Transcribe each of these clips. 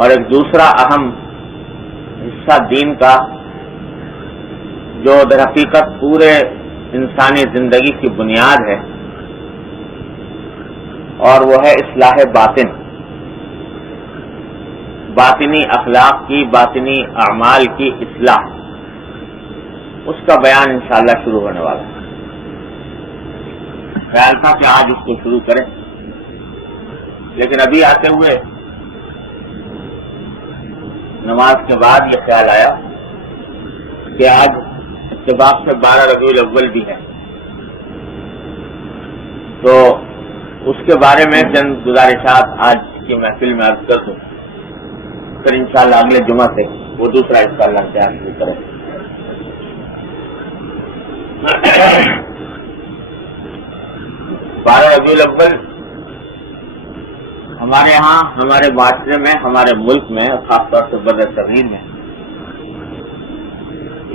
اور ایک دوسرا اہم حصہ دین کا جو در حقیقت پورے انسانی زندگی کی بنیاد ہے، اور وہ ہے اصلاح باطن، باطنی اخلاق کی، باطنی اعمال کی اصلاح، اس کا بیان انشاءاللہ شروع ہونے والا ہے۔ خیال تھا کہ آج اس کو شروع کریں، لیکن ابھی آتے ہوئے نماز کے بعد یہ خیال آیا کہ آج اتفاق سے 12 ربیع الاول بھی ہے، تو اس کے بارے میں چند گزارشات آج کی محفل میں عرض کر دوں، پھر انشاءاللہ اگلے جمعہ سے وہ دوسرا حصہ اللہ سے شروع کریں۔ 12 ربیع الاول ہمارے ہاں، ہمارے معاشرے میں، ہمارے ملک میں، خاص طور سے بر صغیر میں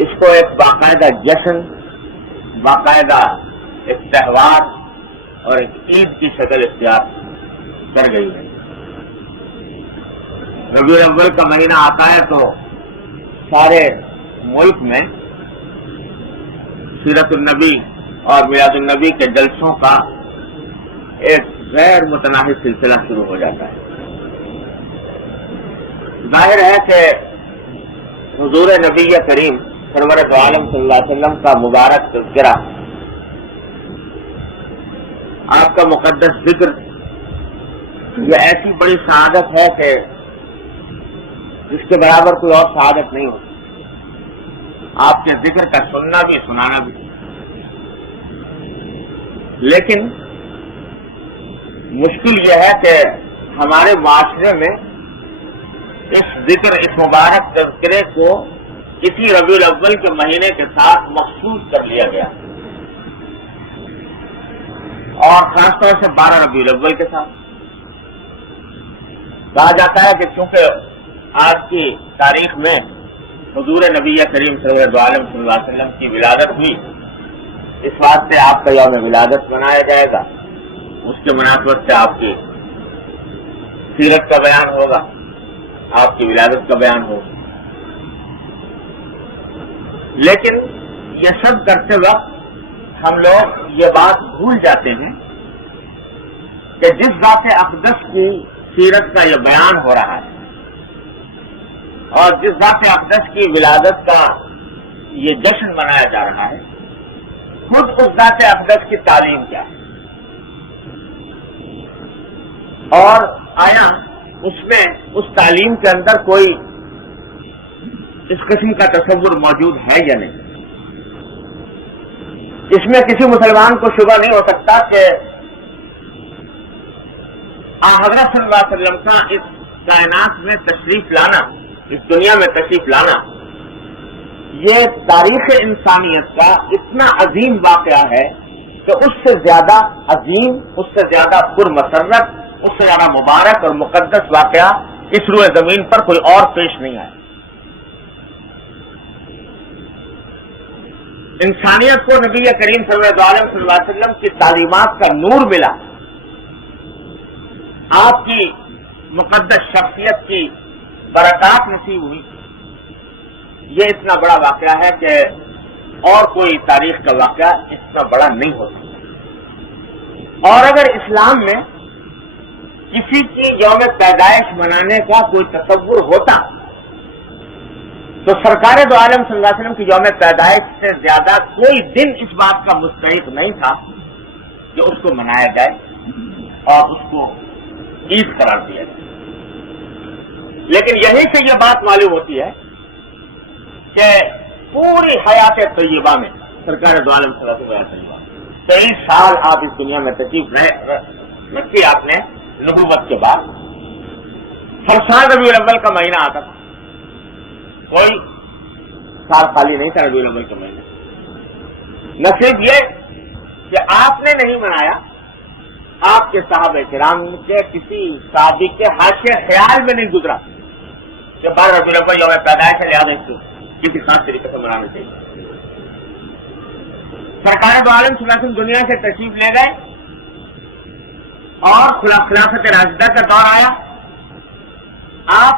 اس کو ایک باقاعدہ جشن، باقاعدہ ایک تہوار اور ایک عید کی شکل اختیار کر گئی ہے۔ ربیع الاول کا مہینہ آتا ہے تو سارے ملک میں سیرت النبی اور میلاد النبی کے جلسوں کا ایک غیر متناہی سلسلہ شروع ہو جاتا ہے۔ ظاہر ہے کہ حضور نبی کریم سرور دو عالم صلی اللہ علیہ وسلم کا مبارک تذکرہ، آپ کا مقدس ذکر، یہ ایسی بڑی سعادت ہے کہ جس کے برابر کوئی اور سعادت نہیں ہوتی، آپ کے ذکر کا سننا بھی، سنانا بھی۔ لیکن مشکل یہ ہے کہ ہمارے معاشرے میں اس ذکر، اس مبارک تذکرے کو کسی ربیع الاول کے مہینے کے ساتھ مخصوص کر لیا گیا، اور خاص طور سے 12 ربیع الاول کے ساتھ کہا جاتا ہے کہ چونکہ آج کی تاریخ میں حضور نبی کریم صلی اللہ علیہ وسلم کی ولادت ہوئی، اس بات سے آپ کا یوم ولادت منایا جائے گا، اس کے مناسبت سے آپ کی سیرت کا بیان ہوگا، آپ کی ولادت کا بیان ہوگا۔ لیکن یہ سب کرتے وقت ہم لوگ یہ بات بھول جاتے ہیں کہ جس ذات اقدس کی سیرت کا یہ بیان ہو رہا ہے اور جس ذات اقدس کی ولادت کا یہ جشن منایا جا رہا ہے، خود اس ذات اقدس کی تعلیم کیا ہے، اور آیا اس میں، اس تعلیم کے اندر کوئی اس قسم کا تصور موجود ہے یا نہیں۔ اس میں کسی مسلمان کو شبہ نہیں ہو سکتا کہ حضرت صلی اللہ علیہ وسلم کا اس کائنات میں تشریف لانا، اس دنیا میں تشریف لانا، یہ تاریخ انسانیت کا اتنا عظیم واقعہ ہے کہ اس سے زیادہ عظیم، اس سے زیادہ پرمسرت، اس سے زیادہ مبارک اور مقدس واقعہ اس روئے زمین پر کوئی اور پیش نہیں آیا۔ انسانیت کو نبی کریم صلی اللہ علیہ وسلم کی تعلیمات کا نور ملا، آپ کی مقدس شخصیت کی برکات نصیب ہوئی، یہ اتنا بڑا واقعہ ہے کہ اور کوئی تاریخ کا واقعہ اتنا بڑا نہیں ہو سکتا۔ اور اگر اسلام میں کسی کی یوم پیدائش منانے کا کوئی تصور ہوتا تو سرکار دو عالم صلی اللہ علیہ وسلم کی یوم پیدائش سے زیادہ کوئی دن اس بات کا مستحق نہیں تھا کہ اس کو منایا جائے اور اس کو عید قرار دیا جائے۔ لیکن یہیں سے یہ بات معلوم ہوتی ہے کہ پوری حیات طیبہ میں سرکار دو عالم صلی اللہ علیہ وسلم 23 سال آپ اس دنیا میں تشریف رکھی، آپ نے نبوت کے بعد ہر سال ربیع الاول کا مہینہ آتا تھا، کوئی سال خالی نہیں تھا ربیع الاول کا مہینہ۔ نہ صرف یہ کہ آپ نے نہیں منایا، آپ کے صحابہ کرام کے کسی صحابی کے حاشیے خیال میں نہیں گزرا کہ 12 ربیع الاول یوم پیدائش ہے، لہٰذا اس کو کسی خاص طریقے سے منانا چاہیے۔ سرکار دو عالم صلی اللہ علیہ وسلم دنیا سے تشریف لے گئے اور خلافت راشدہ کا دور آیا، آپ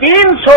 300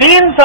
300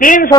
300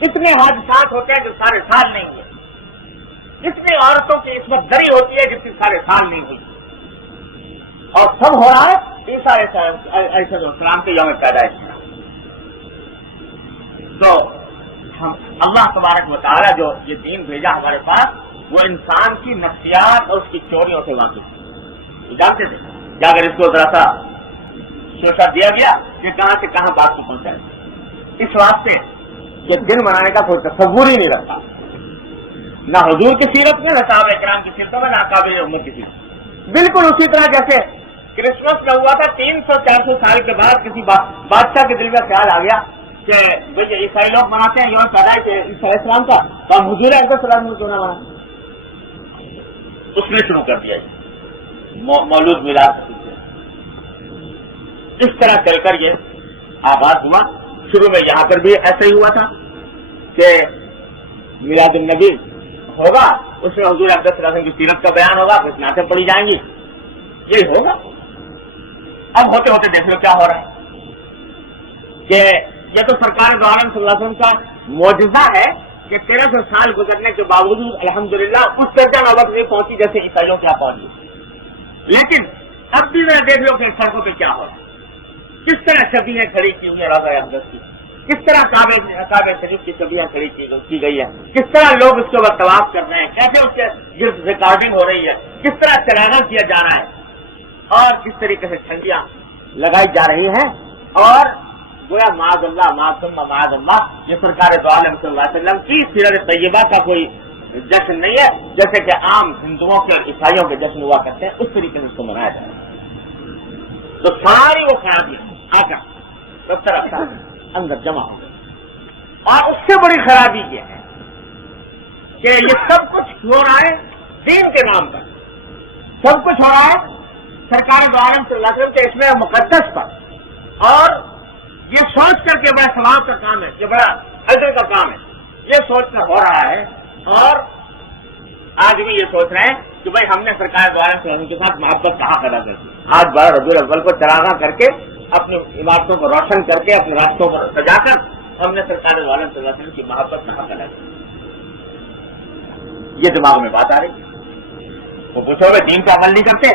اتنے حادثات ہوتے ہیں جو سارے سال نہیں ہوئے، اتنی عورتوں کی عصمت دری ہوتی ہے جتنی سارے سال نہیں ہوئی، اور سب ہو رہا ہے عیسیٰ علیہ السلام کے یوم پیدائش کا۔ تو ہم اللہ تبارک و تعالیٰ جو یہ دین بھیجا ہمارے پاس، وہ انسان کی نفسیات اور اس کی چوریوں سے واقف ہے۔ جانتے تھے کہ اگر اس کو ذرا سا شوشہ دیا گیا کہ کہاں سے کہاں بات کو پہنچائے، اس واسطے کہ دن منانے کا کوئی تصور ہی نہیں رکھتا، نہ حضور کی سیرت میں، نہ صحابہ کرام کی سیرتوں میں، نہ قابل عمر کی سیرت۔ بالکل اسی طرح جیسے کرسمس میں ہوا تھا 300-400 سال کے بعد کسی بادشاہ کے دل میں خیال آ گیا کہ بھائی عیسائی لوگ مناتے ہیں یوم پیدائش عیسیٰ علیہ السلام کا، تو ہم حضور اکرم صلی اللہ علیہ وسلم کیوں نہ منائیں؟ اس نے شروع کر دیا مولود میلاد۔ اس طرح چل کر یہ آغاز ہوا۔ شروع میں یہاں پر بھی ایسا ہی ہوا تھا کہ میلاد النبی ہوگا، اس میں حضور اکرم صلی اللہ علیہ وسلم کی سیرت کا بیان ہوگا، کچھ نعتیں پڑھی جائیں گی، یہی ہوگا۔ اب ہوتے ہوتے دیکھ لو کیا ہو رہا ہے کہ یہ تو سرکار دو عالم صلی اللہ علیہ وسلم کا معجزہ ہے کہ 1300 سال گزرنے کے باوجود الحمدللہ اس درجہ نوبت نہیں پہنچی جیسے عیسائیوں کے یہاں پہنچی۔ لیکن اب بھی میں دیکھ لو کہ سڑکوں پہ کیا ہو رہا ہے، کس طرح شبیہیں کھڑی کی ہوئی ہیں روضہ اقدس کی، کس طرح کعبہ شریف کی شبیہیں کھڑی کی گئی ہے، کس طرح لوگ اس کے اوپر طواف کر رہے ہیں، کیسے اس کے گرد ریکارڈنگ ہو رہی ہے، کس طرح چراغاں کیا جا رہا ہے، اور کس طریقے سے جھنڈیاں لگائی جا رہی ہیں، اور گویا معاذ اللہ معاذ اللہ یہ سرکار دو عالم صلی اللہ علیہ وسلم کی سیرت طیبہ کا کوئی جشن نہیں ہے جیسے کہ عام ہندوؤں کے اور عیسائیوں کے جشن ہوا کرتے ہیں، اس طریقے سے اس کو منایا جائے۔ تو ساری وہ خرابیاں آ کر رفتہ اندر جمع ہو گئی، اور اس سے بڑی خرابی یہ ہے کہ یہ سب کچھ ہو رہا ہے دین کے نام پر، سب کچھ ہو رہا ہے سرکار دو عالم صلی اللہ علیہ وسلم کے اس میں مقدس پر، اور یہ سوچ کر کے بڑا ثواب کا کام ہے، یہ بڑا اجر کا کام ہے، یہ سوچ کر ہو رہا ہے۔ اور آج بھی یہ سوچ رہے ہیں کہ بھائی ہم نے سرکار دو عالم صلی اللہ علیہ وسلم کے ساتھ محبت کہاں پیدا کر دی، آج 12 ربیع الاول کو چراغاں کر کے اپنی عمارتوں کو روشن کر کے اپنے راستوں کو سجا کر ہم نے سرکار دو عالم صلی اللہ علیہ وسلم کی محبت کہاں پیدا کی، یہ دماغ میں بات آ رہی ہے۔ وہ پوچھو گے دین کا عمل نہیں کرتے؟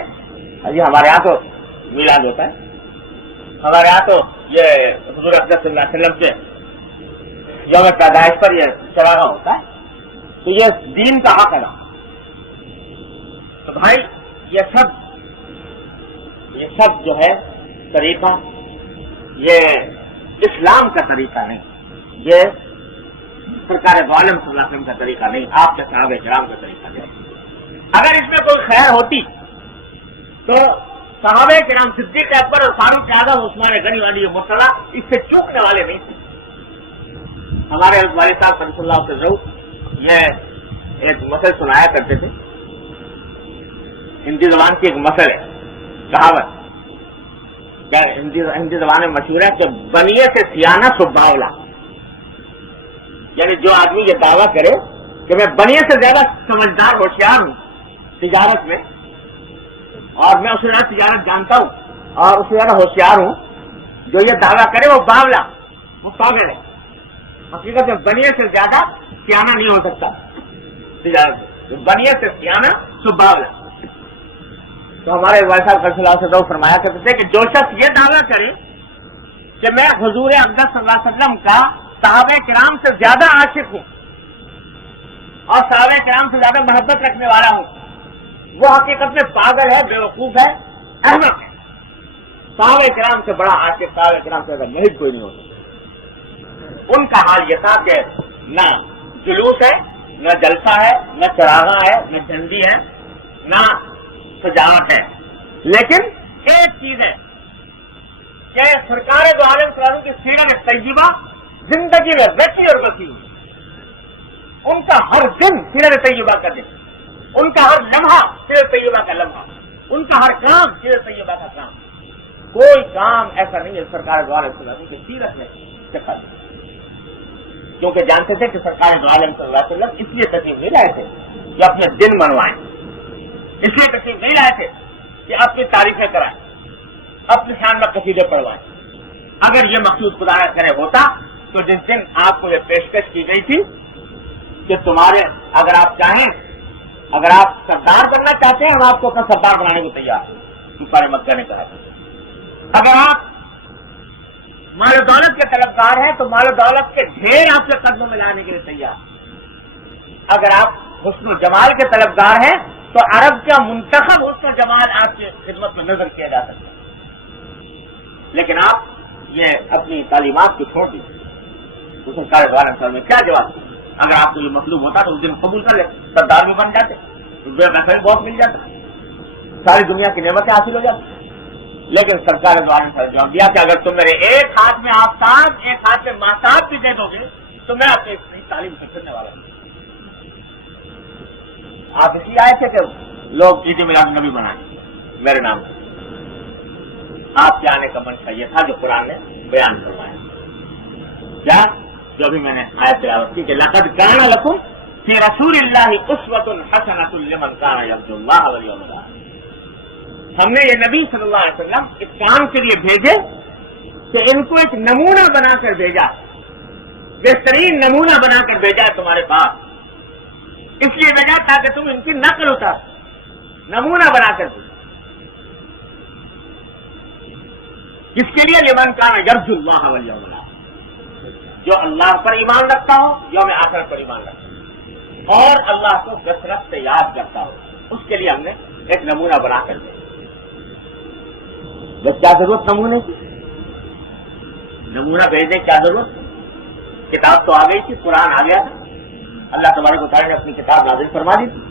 جی ہمارے یہاں تو میلاد ہوتا ہے، ہمارے یہاں تو یہ حضور اکرم صلی اللہ علیہ وسلم کے یوم پیدائش پر یہ چراغاں ہوتا ہے، تو یہ دین کا حق ہے نا۔ تو بھائی یہ سب جو ہے طریقہ، یہ اسلام کا طریقہ نہیں، یہ سرکار دو عالم صلی اللہ علیہ وسلم کا طریقہ نہیں، آپ کے صحابہ کرام کا طریقہ نہیں۔ اگر اس میں کوئی خیر ہوتی تو صحابہ کرام صدیق اکبر اور فاروق اعظم عثمان غنی والی یہ مسئلہ اس سے چوکنے والے نہیں تھے۔ ہمارے والد صاحب صلی اللہ علیہ وسلم یہ ایک مسئلہ سنایا کرتے تھے، ہندی زبان کی ایک مسئلہ ہے، کہاوت کیا ہندی زبان میں مشہور ہے کہ بنیے سے سیانہ سو باولا، یعنی جو آدمی یہ دعویٰ کرے کہ میں بنیے سے زیادہ سمجھدار ہوشیار ہوں تجارت میں، اور میں اس سے زیادہ تجارت جانتا ہوں اور اس سے زیادہ ہوشیار ہوں، جو یہ دعویٰ کرے وہ باولا، وہ پاگل ہے۔ حقیقت میں بنیے سے زیادہ سیانہ نہیں ہو سکتا تجارت میں، بنیے سے سیانہ سو باولا۔ تو ہمارے والد صاحب صلی اللہ علیہ وسلم فرمایا کرتے تھے کہ جو شخص یہ دعویٰ کرے کہ میں حضور اقدس صلی اللہ علیہ وسلم کا صحابہ کرام سے زیادہ عاشق ہوں اور صحابہ کرام سے زیادہ محبت رکھنے والا ہوں، وہ حقیقت میں پاگل ہے، بیوقوف ہے، احمق ہے۔ صحابہ کرام سے بڑا عاشق، صحابہ کرام سے زیادہ محب کوئی نہیں ہو سکتا۔ ان کا حال یہ تھا کہ نہ جلوس ہے، نہ جلسہ ہے، نہ چراغاں ہے، نہ جھنڈی ہے، نہ سجاوٹ ہے، لیکن ایک چیز ہے کہ سرکار دو عالم صلی اللہ علیہ وسلم کی سیرت طیبہ زندگی میں رچی اور بسی ہوئی، ان کا ہر دن سیرت طیبہ کا دن، ان کا ہر لمحہ سیرت طیبہ کا لمحہ، ان کا ہر کام سیرت طیبہ کا کام، کوئی کام ایسا نہیں ہے سرکار دو عالم صلی اللہ علیہ وسلم کی سیرت میں دکھا دیا، کیونکہ جانتے تھے کہ سرکار دو عالم صلی اللہ علیہ وسلم اس لیے تشریف نہیں لائے تھے کہ اپنے دن منوائیں، اس لیے تشریف نہیں لائے تھے کہ اپنی تعریفیں کرائیں، اپنی شان میں قصیدے پڑھوائیں۔ اگر یہ مقصود خدا نہ کرے ہوتا تو جس دن آپ کو یہ پیشکش کی گئی تھی کہ تمہارے اگر آپ چاہیں، اگر آپ سردار بننا چاہتے ہیں ہم آپ کو اپنا سردار بنانے کو تیار ہیں، کفار مکہ نے کہا تھا۔ اگر آپ مال و دولت کے طلبگار ہیں تو مال و دولت کے ڈھیر آپ کے قدموں میں لانے کے لیے تیار ہیں۔ اگر آپ حسن و جمال کے طلبگار ہیں تو عرب کا منتخب حسن و جمال آپ کی خدمت میں نظر کیا جا سکتا ہے، لیکن آپ یہ اپنی تعلیمات کو چھوڑ دیجیے۔ اس سرکار دوارا سر میں کیا جواب؟ اگر آپ کو یہ مطلوب ہوتا تو اس دن قبول کر لیتے، سردار بھی بن جاتے، روپیہ پیسہ بھی بہت مل جاتا، ساری دنیا کی نعمتیں حاصل ہو جاتی۔ لیکن سرکار دوارا سر جواب دیا کہ اگر تم میرے ایک ہاتھ میں آفتاب ایک ہاتھ میں مہتاب بھی دے دو گے تو میں اپنی تعلیم سے پھرنے والا ہوں۔ آپ اس لیے آئے تھے کہ لوگ عید میلاد نبی بنائیں میرے نام سے، آپ کے آنے کا منشا یہ تھا جو قرآن نے بیان کروایا۔ کیا؟ جو ابھی میں نے آیت تلاوت کی کہ لقد کان لکم فی رسول اللہ اسوۃ حسنۃ لمن کان یرجو اللہ والیوم الآخر۔ ہم نے یہ نبی صلی اللہ علیہ وسلم اس کام کے لیے بھیجے کہ ان کو ایک نمونہ بنا کر بھیجا، بہترین نمونہ بنا کر بھیجا ہے تمہارے پاس، اس لیے بھیجا تاکہ تم ان کی نقل اتار، نمونہ بنا کر بھیجا۔ جس کے لیے لمن کان یرجو اللہ والیوم الآخر، جو اللہ پر ایمان رکھتا ہو، یوم آخرت پر ایمان رکھتا ہو اور اللہ کو کثرت سے یاد کرتا ہو، اس کے لیے ہم نے ایک نمونہ بنا کر دیا۔ بس کیا ضرورت نمونے کی؟ نمونہ بھیجنے کیا ضرورت؟ کتاب تو آ گئی تھی، قرآن آ گیا تھا، اللہ تبارک و تعالیٰ نے اپنی کتاب نازل فرما دی تھی۔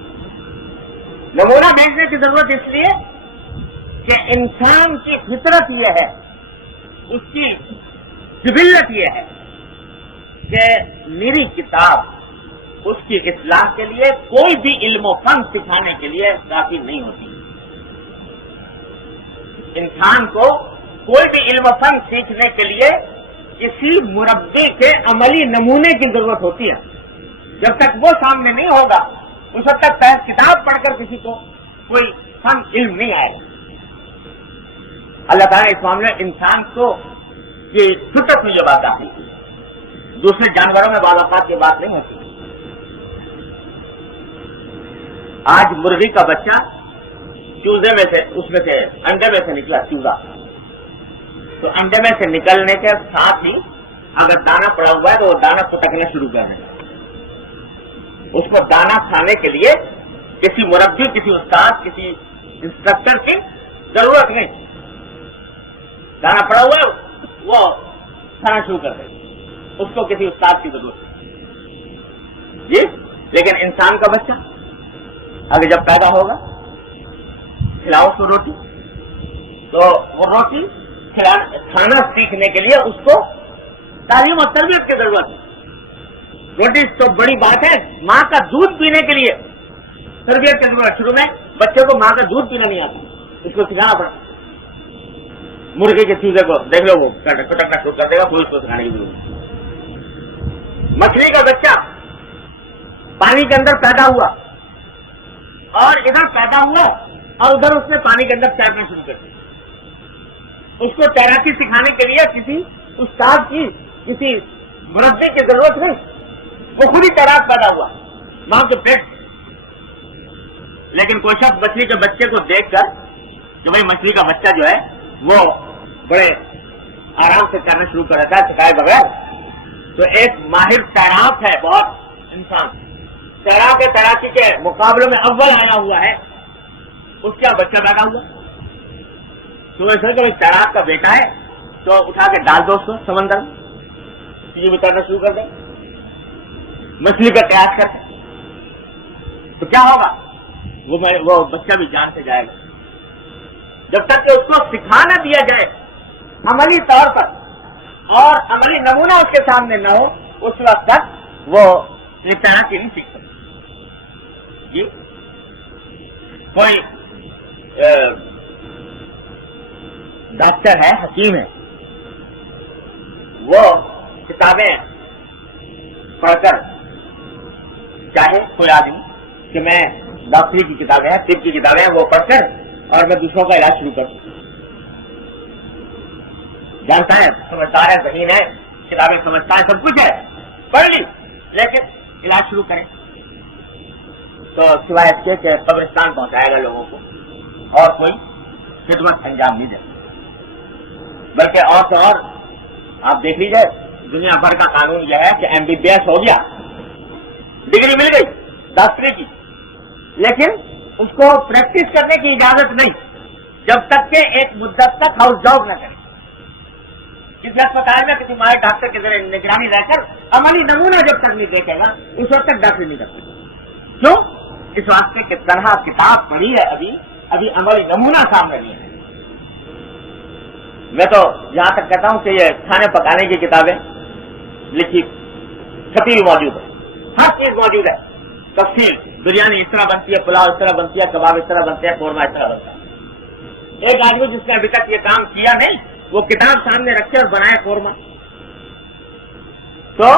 نمونہ بھیجنے کی ضرورت اس لیے کہ انسان کی فطرت یہ ہے، اس کی جبلت یہ ہے کہ میری کتاب اس کی اصلاح کے لیے کوئی بھی علم و فن سکھانے کے لیے کافی نہیں ہوتی۔ انسان کو کوئی بھی علم و فن سیکھنے کے لیے کسی مربی کے عملی نمونے کی ضرورت ہوتی ہے۔ جب تک وہ سامنے نہیں ہوگا اس وقت تک کتاب پڑھ کر کسی کو کوئی فن علم نہیں آئے گا۔ اللہ تعالیٰ نے اس معاملے میں انسان کو یہ فطرت میں یہ بات آتی ہے، دوسرے جانوروں میں بعض اوقات یہ بات نہیں ہوتی۔ آج مرغی کا بچہ چوزے میں سے اس میں سے انڈے میں سے نکلا چوزا، تو انڈے میں سے نکلنے کے ساتھ ہی اگر دانا پڑا ہوا ہے تو وہ دانا پھٹکنا شروع کر دیں گے۔ اس کو دانا کھانے کے لیے کسی مربی، کسی استاد، کسی انسٹرکٹر کی ضرورت نہیں، دانا پڑا ہوا ہے وہ کھانا شروع کر دیں گے، اس کو کسی استاد کی ضرورت نہیں جی۔ لیکن انسان کا بچہ اگر جب پیدا ہوگا کھلاؤ اس کو روٹی، تو وہ روٹی کھانا سیکھنے کے لیے اس کو تعلیم اور تربیت کی ضرورت ہے۔ روٹی تو بڑی بات ہے، ماں کا دودھ پینے کے لیے تربیت کی ضرورت۔ شروع میں بچے کو ماں کا دودھ پینا نہیں آتا، اس کو سکھانا پڑتا۔ مرغے کے چوزے کو دیکھ لو، وہ پھٹکنا شروع کر دے گا، پھر اس کو سکھانے کی ضرورت ہے۔ مچھلی کا بچہ پانی کے اندر پیدا ہوا اور ادھر پیدا ہوا اور ادھر اس نے پانی کے اندر تیرنا شروع کر دیا، اس کو تیراکی سکھانے کے لیے کسی استاد کی، کسی مربی کی ضرورت نہیں، وہ خود ہی تیراک پیدا ہوا ماں کے پیٹ۔ لیکن کوئی شخص مچھلی کے بچے کو دیکھ کر کہ بھائی مچھلی کا بچہ جو ہے وہ بڑے آرام سے تیرنا شروع کر دیتا ہے سکھائے بغیر، تو ایک ماہر تیراک ہے بہت انسان، تیراکی کے مقابلوں میں اول آیا ہوا ہے، اس کا بچہ پیدا ہوا، تو ایسا کہ تیراک کا بیٹا ہے تو اٹھا کے ڈال دو اس کو سمندر میں، یہ بھی تیرنا شروع کر دیں، مچھلی کا قیاس کرتے تو کیا ہوگا؟ وہ بچہ بھی جان سے جائے گا۔ جب تک کہ اس کو سکھا نہ دیا جائے عملی طور پر اور عملی نمونہ اس کے سامنے نہ ہو، اس وقت تک وہ یہ تیراکی نہیں سیکھ سکتا جی۔ کوئی ڈاکٹر ہے، حکیم ہے، وہ کتابیں پڑھ کر چاہے کوئی آدمی کہ میں ڈاکٹری کی کتابیں ہیں، طب کی کتابیں ہیں، وہ پڑھ کر اور میں دوسروں کا علاج شروع کروں، جانتا ہے، سمجھدار ہے، ذہین ہے، کتابیں سمجھتا ہے، سب کچھ ہے، پڑھ لی، لیکن علاج شروع کریں تو سوائے اس کے کہ قبرستان پہنچائے گا لوگوں کو، اور کوئی خدمت انجام نہیں دے، بلکہ اور سے اور آپ دیکھ لیجیے دنیا بھر کا قانون یہ ہے کہ MBBS ہو گیا، ڈگری مل گئی ڈاکٹری کی، لیکن اس کو پریکٹس کرنے کی اجازت نہیں جب تک کہ ایک مدت تک ہاؤس جاب نہ کرے، کسی اسپتال میں کسی ماہر ڈاکٹر کے ذریعے نگرانی رہ کر عملی نمونہ جب تک نہیں دیکھے گا اس وقت تک ڈاکٹری نہیں کر سکتے۔ کیوں؟ اس واسطے کہ تنہا کتاب پڑھی ہے، ابھی عملی نمونہ سامنے نہیں ہے۔ میں تو جہاں تک کہتا ہوں کہ یہ کھانے پکانے کی کتابیں لکھی چھپی ہوئی موجود ہے، ہر چیز موجود ہے، تفصیل، بریانی اس طرح بنتی ہے، پلاؤ اس طرح بنتی ہے، کباب اس طرح بنتے ہیں، قورمہ اس طرح بنتا ہے۔ ایک آدمی جس نے ابھی تک یہ کام کیا نہیں وہ کتاب سامنے رکھے اور بنائے قورمہ، تو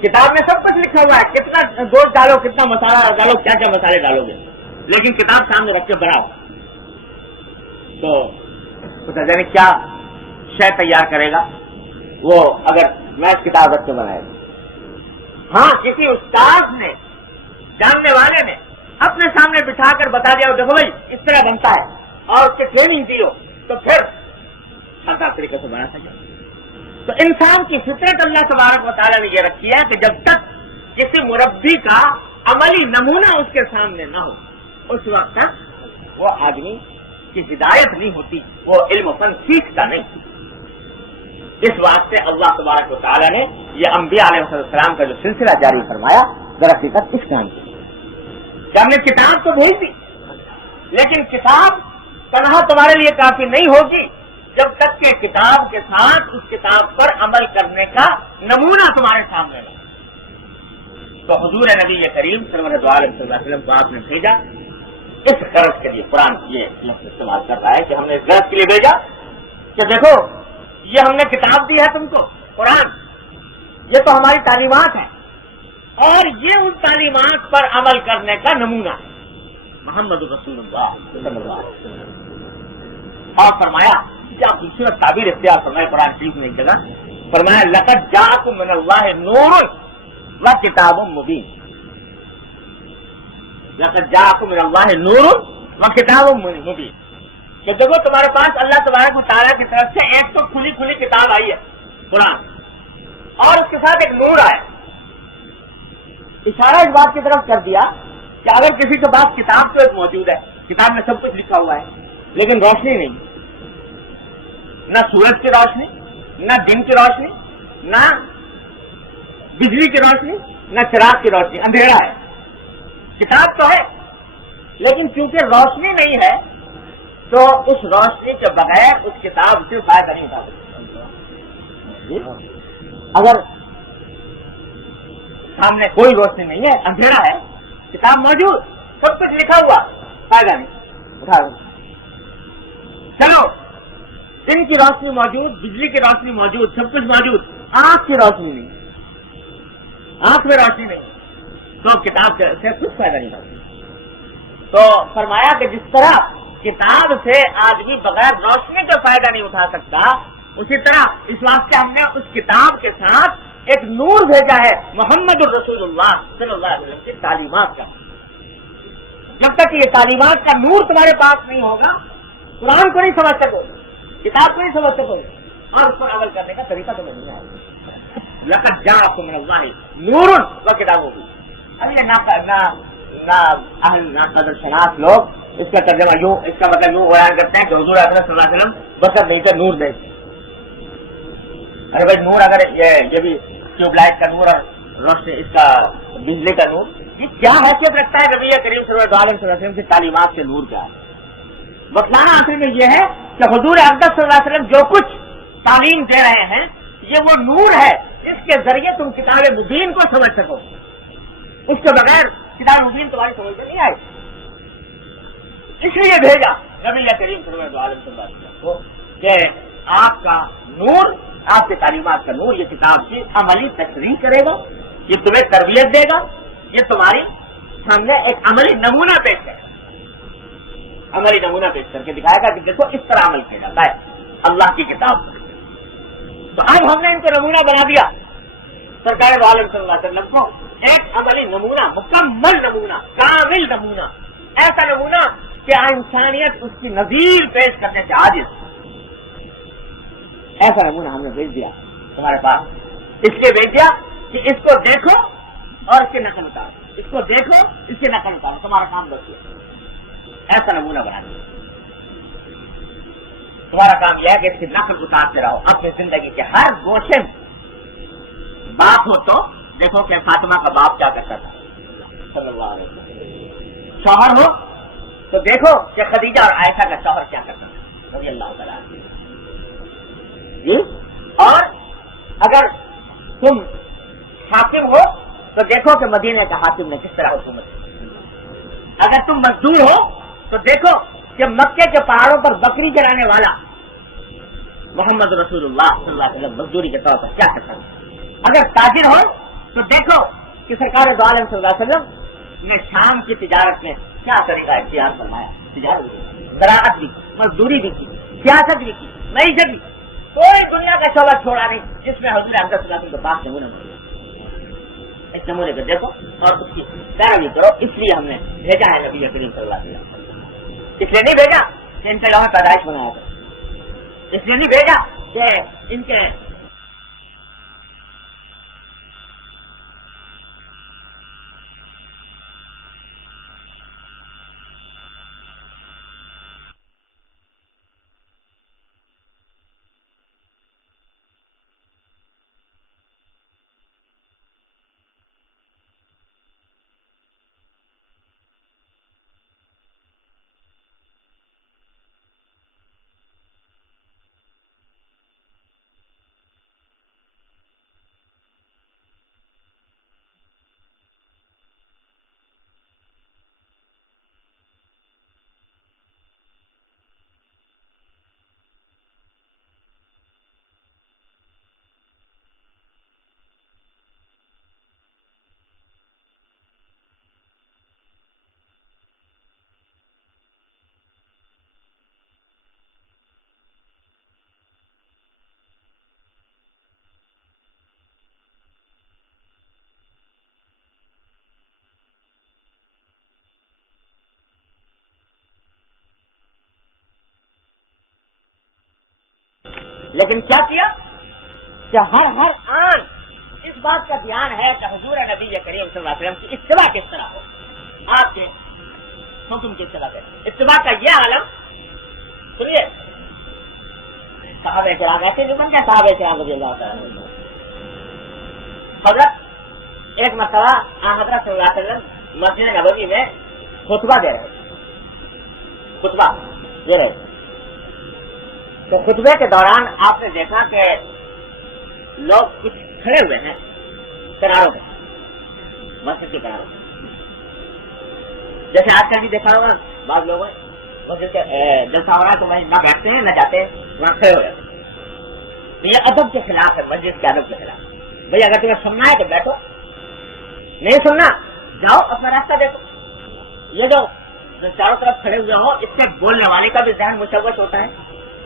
کتاب میں سب کچھ لکھا ہوا ہے، کتنا گوشت ڈالو، کتنا مسالہ ڈالو، کیا کیا مسالے ڈالو گے، لیکن کتاب سامنے رکھ کے بناؤ تو پتہ جانے کیا شے تیار کرے گا وہ اگر میتھ کتاب رکھ کے بنائے گا۔ ہاں کسی استاد نے، جاننے والے نے اپنے سامنے بٹھا کر بتا دیا دیکھو بھائی اس طرح بنتا ہے اور اس کی ٹریننگ دی ہو تو پھر سادہ طریقے سے بنا سکے۔ تو انسان کی فطرت اللہ تبارک و تعالیٰ نے یہ رکھی ہے کہ جب تک کسی مربی کا عملی نمونہ اس کے سامنے نہ ہو اس وقت تک وہ آدمی کی ہدایت نہیں ہوتی، وہ علم و فن سیکھتا نہیں۔ اس واسطے اللہ تبارک و تعالیٰ نے یہ انبیاء علیہ السلام کا جو سلسلہ جاری فرمایا درحقیقت اس کام کی کہ ہم نے کتاب تو بھیج دی، لیکن کتاب تنہا تمہارے لیے کافی نہیں ہوگی جب تک کہ کتاب کے ساتھ اس کتاب پر عمل کرنے کا نمونہ تمہارے سامنے رہے۔ تو حضور نبی کریم صلی اللہ علیہ وسلم کو آپ نے بھیجا اس غرض کے لیے، قرآن یہ لفظ استعمال کر رہا ہے کہ ہم نے اس غرض کے لیے بھیجا کہ دیکھو یہ ہم نے کتاب دی ہے تم کو، قرآن، یہ تو ہماری تعلیمات ہیں اور یہ ان تعلیمات پر عمل کرنے کا نمونہ ہے، محمد رسول اللہ صلی اللہ علیہ وسلم۔ اور فرمایا کیا خوبصورت تعبیر اختیار فرمایا قرآن شریف میں ایک جگہ، فرمایا لقد جاءکم من اللہ نور و کتاب مبین، لقد جاءکم من اللہ نور و کتاب مبین، کہ دیکھو تمہارے پاس اللہ تبارک و تعالیٰ کی طرف سے ایک تو کھلی کھلی کتاب آئی ہے قرآن، اور اس کے ساتھ ایک نور آیا۔ اشارہ اس بات کی طرف کر دیا کہ اگر کسی کے پاس کتاب تو ایک موجود ہے، کتاب میں سب کچھ لکھا ہوا ہے، لیکن روشنی نہیں، نہ سورج کی روشنی، نہ دن کی روشنی، نہ بجلی کی روشنی، نہ چراغ کی روشنی، اندھیرا ہے۔ کتاب تو ہے لیکن چونکہ روشنی نہیں ہے تو اس روشنی کے بغیر اس کتاب سے فائدہ نہیں اٹھا سکتے۔ اگر سامنے کوئی روشنی نہیں ہے، اندھیرا ہے، کتاب موجود، سب کچھ لکھا ہوا، فائدہ نہیں اٹھا سکتے۔ چلو دن کی روشنی موجود، بجلی کی روشنی موجود، سب کچھ موجود، آنکھ کی روشنی نہیں، آنکھ میں روشنی نہیں تو کتاب سے کچھ فائدہ نہیں ہوتا۔ تو فرمایا کہ جس طرح کتاب سے آدمی بغیر روشنی کا فائدہ نہیں اٹھا سکتا، اسی طرح اس واسطے ہم نے اس کتاب کے ساتھ ایک نور بھیجا ہے محمد الرسول اللہ صلی اللہ علیہ وسلم کی تعلیمات کا۔ جب تک یہ تعلیمات کا نور تمہارے پاس نہیں ہوگا قرآن کو نہیں سمجھ سکو، کتاب کو نہیں سمجھ سکو اور اس پر عمل کرنے کا طریقہ تمہیں نہیں آئے گا۔ لقد جاءکم من اللہ نور و کتاب مبین۔ اب یہ نہ اہل نہ قدر شناس لوگ اس کا ترجمہ یوں، اس کا مطلب یوں بیان کرتے ہیں کہ حضور اکرم صلی اللہ علیہ وسلم بکر نہیں تھے، نور دے۔ ارے بھائی نور اگر یہ بھی ٹیوب لائٹ کا نور اور روشنی اس کا بجلی کا نور، یہ کیا حیثیت رکھتا ہے نبی کریم صلی اللہ علیہ وسلم کی تعلیمات سے نور کیا ہے؟ بتلانا آخر میں یہ ہے کہ حضور اقدس صلی اللہ علیہ وسلم جو کچھ تعلیم دے رہے ہیں یہ وہ نور ہے جس کے ذریعے تم کتاب مبین کو سمجھ سکو، اس کے بغیر کتاب مبین تمہاری سمجھ میں نہیں آئے۔ اس لیے بھیجا نبی کریم صلی اللہ علیہ وسلم کو کہ آپ کا نور، آپ کی تعلیمات کا نور یہ کتاب کی عملی تشریح کرے گا، یہ تمہیں تربیت دے گا، یہ تمہاری سامنے ایک عملی نمونہ پیش کرے گا، عملی نمونہ پیش کر کے دکھائے گا کہ دیکھو اس طرح عمل کیا جاتا ہے اللہ کی کتاب۔ تو اب ہم نے ان کو نمونہ بنا دیا سرکار دو عالم صلی اللہ علیہ وسلم کو، ایک عملی نمونہ، مکمل نمونہ، کامل نمونہ، ایسا نمونہ کہ انسانیت اس کی نظیر پیش کرنے سے عاجز، ایسا نمونہ ہم نے بھیج دیا تمہارے پاس، اس لیے بھیج دیا کہ اس کو دیکھو اور اس کی نقل اتارو، اس کو دیکھو اس کی نقل اتارو، تمہارا کام بس یہ، ایسا نمونہ بنا دیا۔ تمہارا کام یہ ہے کہ اس کی نقل اتارتے رہو اپنی زندگی کے ہر گوشے میں۔ باپ ہو تو دیکھو کہ فاطمہ کا باپ کیا کرتا تھا صلی اللہ علیہ وسلم، شوہر ہو تو دیکھو کہ خدیجہ اور عائشہ کا شوہر کیا کرتا تھا رضی اللہ تعالیٰ جی، اور اگر تم حاکم ہو تو دیکھو کہ مدینے کا حاکم نے کس طرح حکومت کی، اگر تم مزدور ہو تو دیکھو کہ مکے کے پہاڑوں پر بکری چرانے والا محمد رسول اللہ صلی اللہ علیہ وسلم مزدوری کے طور پر کیا کرتا ہے، اگر تاجر ہو تو دیکھو کہ سرکار دو عالم صلی اللہ علیہ وسلم نے شام کی تجارت میں کیا طریقہ اختیار فرمایا، تجارت بھی، زراعت بھی، مزدوری بھی کی، سیاست بھی کی، معیشت بھی، کوئی دنیا کا شعبہ چھوڑا نہیں جس میں حضور اقدس صلی اللہ علیہ وسلم کے پاس نمونہ موجود، اس نمونے کو دیکھو اور اس کی پیروی کرو۔ اس لیے ہم نے بھیجا ہے نبی کریم صلی اللہ علیہ وسلم، اس لیے نہیں بھیجا کہ ان کے لوہے پیدائش بنایا تھا، اس لیے نہیں بھیجا کہ ان کے لیکن کیا کہ ہر آن اس بات کا دھیان ہے کہ حضور نبی کریم صلی اللہ علیہ وسلم کی اتباع کس طرح ہو، آپ کے حکم کی اتباع کریں، اتباع کا یہ عالم سنیے۔ صحابہ کرام ایسے نہیں بن گئے، صحابہ کرام رضی اللہ تعالیٰ عنہ، حضرت ایک مرتبہ حضرت صلی اللہ علیہ وسلم مسجد نبوی میں خطبہ دے رہے تھے، تو خطبے کے دوران آپ نے دیکھا کہ لوگ کچھ کھڑے ہوئے ہیں کناروں پہ، مسجد کے کناروں پہ، جیسے آج کل بھی دیکھا ہوگا بعض لوگ مسجد کے جلسہ ہو رہا ہے تو وہیں نہ بیٹھتے ہیں نہ جاتے ہیں، وہاں کھڑے ہو جاتے ہیں۔ یہ ادب کے خلاف ہے، مسجد کے ادب کے خلاف۔ بھائی اگر تمہیں سننا ہے تو بیٹھو، نہیں سننا جاؤ اپنا راستہ دیکھو۔ یہ جو چاروں طرف کھڑے ہوئے ہو، اس سے بولنے والے کا بھی ذہن مشوش ہوتا ہے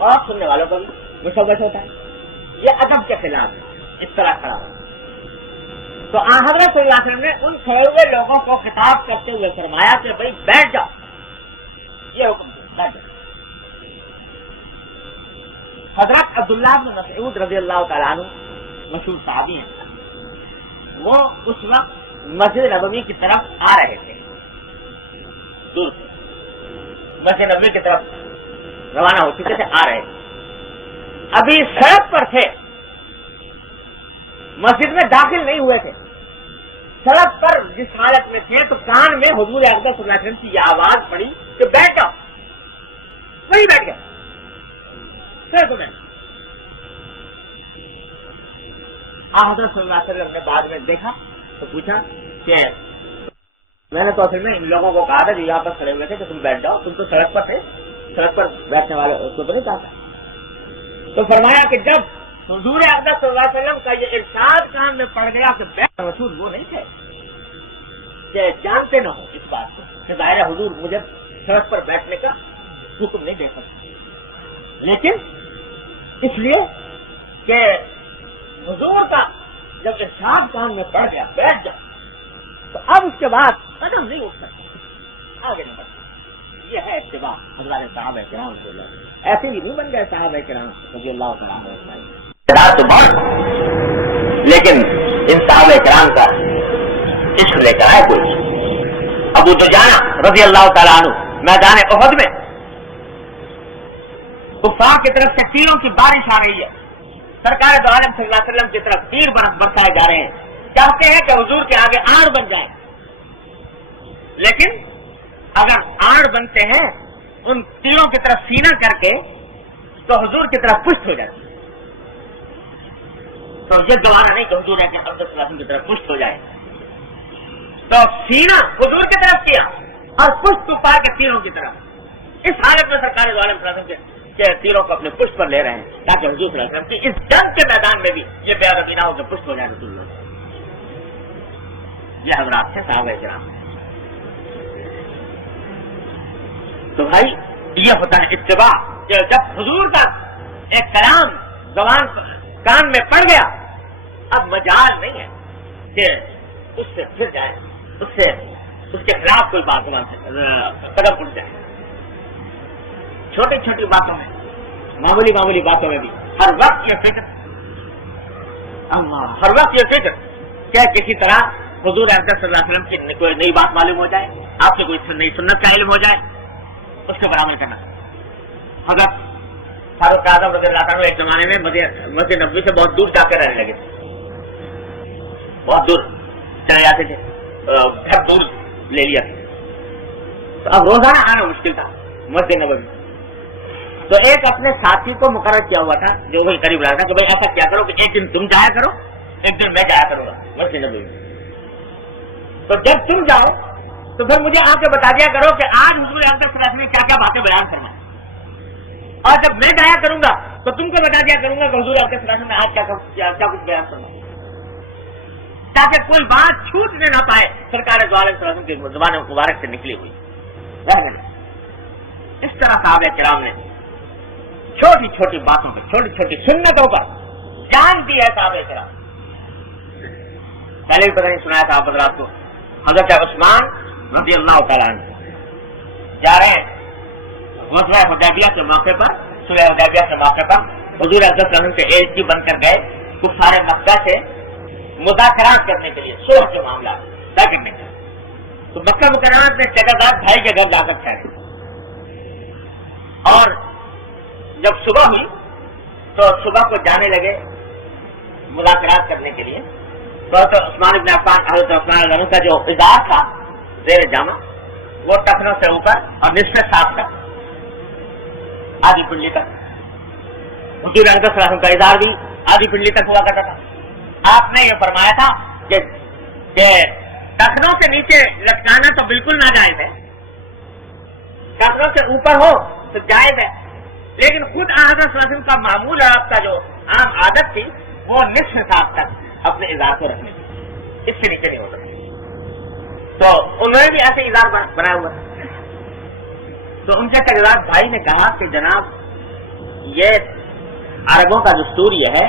اور سننے والوں کا بھی مشوش ہوتا ہے، یہ ادب کے خلاف ہے اس طرح کھڑا ہو۔ تو حضرت صلی اللہ علیہ وسلم نے ان کھڑے ہوئے لوگوں کو خطاب کرتے ہوئے فرمایا کہ بھائی بیٹھ جاؤ، یہ حکم دیا، بیٹھ جاؤ۔ حضرت عبداللہ بن مسعود رضی اللہ تعالیٰ عنہ مشہور صحابی ہیں، وہ اس وقت مسجد نبوی کی طرف آ رہے تھے، دور سے مسجد نبوی کی طرف روانہ ہو چکے تھے، آ رہے تھے، ابھی سڑک پر تھے، مسجد میں داخل نہیں ہوئے تھے، سڑک پر جس حالت میں تھے تو کان میں حضور اقدس صلی اللہ علیہ وسلم کی یہ آواز پڑی کہ بیٹھو، وہی بیٹھ گئے، پھر تمہیں حضرت صلی اللہ علیہ وسلم نے بعد میں دیکھا تو پوچھا کہ میں نے تو اصل میں ان لوگوں کو کہا تھا جو یہاں پر کھڑے ہوئے تھے کہ تم بیٹھ جاؤ، تم تو سڑک پر تھے، سڑک پر بیٹھنے والے اس کو تو نہیں چاہتا۔ تو فرمایا کہ جب حضور اقدس صلی اللہ علیہ وسلم کا یہ ارشاد کان میں پڑ گیا کہ بیٹھ، رسول وہ نہیں تھے کہ جانتے نہ ہو اس بات کو کہ ظاہر حضور مجھے سڑک پر بیٹھنے کا حکم نہیں دے سکتے، لیکن اس لیے کہ حضور کا جب ارشاد کان میں پڑ گیا بیٹھ جائے تو اب اس کے بعد قدم نہیں اٹھ سکتا، آگے نہیں بڑھ سکتا۔ یہ ہے اتباع حضرات صحابہ کرام رضی اللہ عنہ۔ ایسے ہی نہیں بن گئے صحابہ کرام رضی اللہ عنہ تو بہت، لیکن ان صحابہ کرام کا عشق لے کر آئے کوئی۔ ابو دجانہ رضی اللہ تعالیٰ عنہ میدان احد میں کفار کی طرف سے تیروں کی بارش آ رہی ہے، سرکار دو عالم صلی اللہ علیہ وسلم کی طرف تیر برسائے جا رہے ہیں، چاہتے ہیں کہ حضور کے آگے آڑ بن جائیں، لیکن اگر آڑ بنتے ہیں ان تیروں کی طرف سینہ کر کے تو حضور کی طرف پشت ہو جاتی ہے، تو یہ گوارا نہیں کہ حضور ہے کہ حضرت صلی اللہ علیہ وسلم کی طرف پشت ہو جائے، تو سینہ حضور کی طرف کیا اور پشت کو پا کے تیروں کی طرف۔ اس حالت میں سرکار دو عالم صلی اللہ علیہ وسلم کے تیروں کو اپنے پشت پر لے رہے ہیں تاکہ حضور صلی اللہ علیہ وسلم کی اس جنگ کے میدان میں بھی یہ بے ادبی نہ ہو کہ پشت ہو جائے رسول اللہ۔ یہ حضرات ہیں صحابہ کرام۔ تو بھائی یہ ہوتا ہے اتباع، کہ جب حضور کا ایک کلام زبان کان میں پڑ گیا اب مجال نہیں ہے کہ اس سے پھر جائے، اس کے خلاف کوئی بات قدم اٹھ جائے۔ چھوٹی چھوٹی باتوں میں، معمولی باتوں میں بھی ہر وقت یہ فکر کہ کسی طرح حضور اکرم صلی اللہ علیہ وسلم کی کوئی نئی بات معلوم ہو جائے، آپ سے کوئی نئی سنت کا علم ہو جائے، اس کے برابر کرنا۔ حضرت فاروق اعظم رضی اللہ عنہ ایک زمانے میں مسجد نبوی سے بہت دور جا کے رہنے لگے، بہت دور چلے جاتے تھے، گھر دور لے لیا تھا، تو اب روزانہ آنا مشکل تھا مسجد نبوی۔ تو ایک اپنے ساتھی کو مقرر کیا ہوا تھا جو وہی قریب رہا تھا کہ بھائی ایسا کیا کرو کہ ایک دن تم جایا کرو، ایک دن میں جایا کروں گا مسجد نبوی میں، تو جب تم جاؤ تو پھر مجھے آ کے بتا دیا کرو کہ آج حضور اکرم صلی اللہ علیہ وسلم نے کیا کیا باتیں بیان کرنا ہے، اور جب میں جایا کروں گا تو تم کو بتا دیا کروں گا کہ حضور اکرم صلی اللہ علیہ وسلم نے آج کیا کچھ بیان کرنا ہے، تاکہ کوئی بات چھوٹنے نہ پائے سرکار دو عالم صلی اللہ علیہ وسلم کی زبان مبارک سے نکلی ہوئی۔ اس طرح صحابہ کرام نے چھوٹی چھوٹی باتوں پہ، چھوٹی چھوٹی سنتوں پر جان دی ہے صحابہ کرام۔ پہلے بھی پتہ نہیں سنایا تھا آپ حضرات کو، حضرت عثمان رضی اللہ تعالیٰ عنہ جا رہے ہیں غزوہ حدیبیہ کے موقع پر، صلح حدیبیہ کے موقع پر حضور اکرم صلی اللہ علیہ وسلم کے ایجنٹ بن کر گئے کفار مکہ سے مذاکرات کرنے کے لیے، صلح کے معاملات طے کرنے کے لیے۔ تو مکہ مکرمہ میں ٹھیکیدار بھائی کے گھر جا کر ٹھہرے، اور جب صبح ہوئی تو صبح کو جانے لگے مذاکرات کرنے کے لیے، تو حضرت عثمان بن عفان کا جو ازار تھا زیر جامہ وہ ٹخنوں سے اوپر اور نصف ساتھ تک آدھی پنڈلی تک، حضور اکرم صلی اللہ علیہ وسلم کا ازار بھی آدھی پنڈلی تک ہوا کرتا تھا۔ آپ نے یہ فرمایا تھا کہ ٹخنوں سے نیچے لٹکانا تو بالکل ناجائز ہے، ٹخنوں سے اوپر ہو تو جائز ہے، لیکن خود حضرت صلی اللہ علیہ وسلم کا معمول آپ کا جو عام عادت تھی وہ نصف ساتھ تک اپنے ازار کو رکھنے کی، اس سے نیچے نہیں ہوتا، تو انہوں نے بھی ایسے ازار بنایا ہوا تھا۔ تو ان سے ٹکرار بھائی نے کہا کہ جناب یہ عربوں کا دستور یہ ہے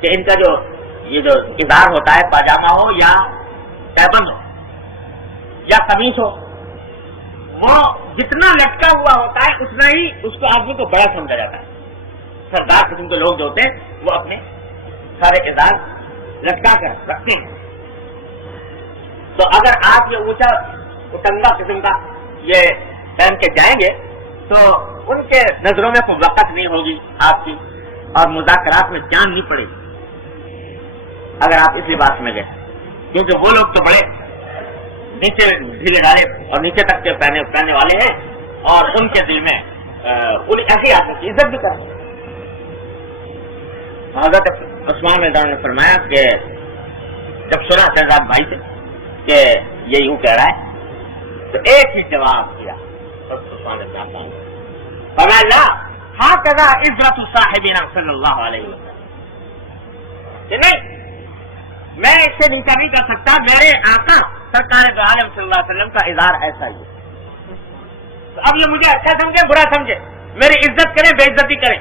کہ ان کا جو ازار ہوتا ہے، پاجامہ ہو یا تہبند ہو یا قمیص ہو، وہ جتنا لٹکا ہوا ہوتا ہے اتنا ہی اس کو آدمی کو بڑا سمجھا جاتا ہے۔ سردار قسم کے لوگ جو ہوتے ہیں وہ اپنے سارے ازار لٹکا کر رکھتے ہیں، تو اگر آپ یہ اونچا اٹنگا قسم کا یہ پہن کے جائیں گے تو ان کے نظروں میں کوئی وقت نہیں ہوگی آپ کی، اور مذاکرات میں جان نہیں پڑے گی اگر آپ اس لباس میں گئے، کیونکہ وہ لوگ تو بڑے نیچے ڈھیلے ڈالے اور نیچے تک کے پہننے والے ہیں، اور ان کے دل میں ایسی آدمی کی عزت بھی کریں۔ حضرت عثمان رضی اللہ عنہ نے فرمایا کہ جب سنا شہزاد بھائی سے کہ یہ یوں کہہ رہا ہے تو ایک ہی جواب دیا عثمان رضی اللہ عنہ، فرمایا لا ہاکذا عزت صاحبنا صلی اللہ علیہ وسلم، کہ نہیں میں اس سے انکار نہیں کر سکتا، میرے آقا سرکار دو عالم صلی اللہ علیہ وسلم کا اظہار ایسا ہی ہے۔ تو اب یہ مجھے اچھا سمجھے برا سمجھے، میری عزت کریں بے عزتی کریں،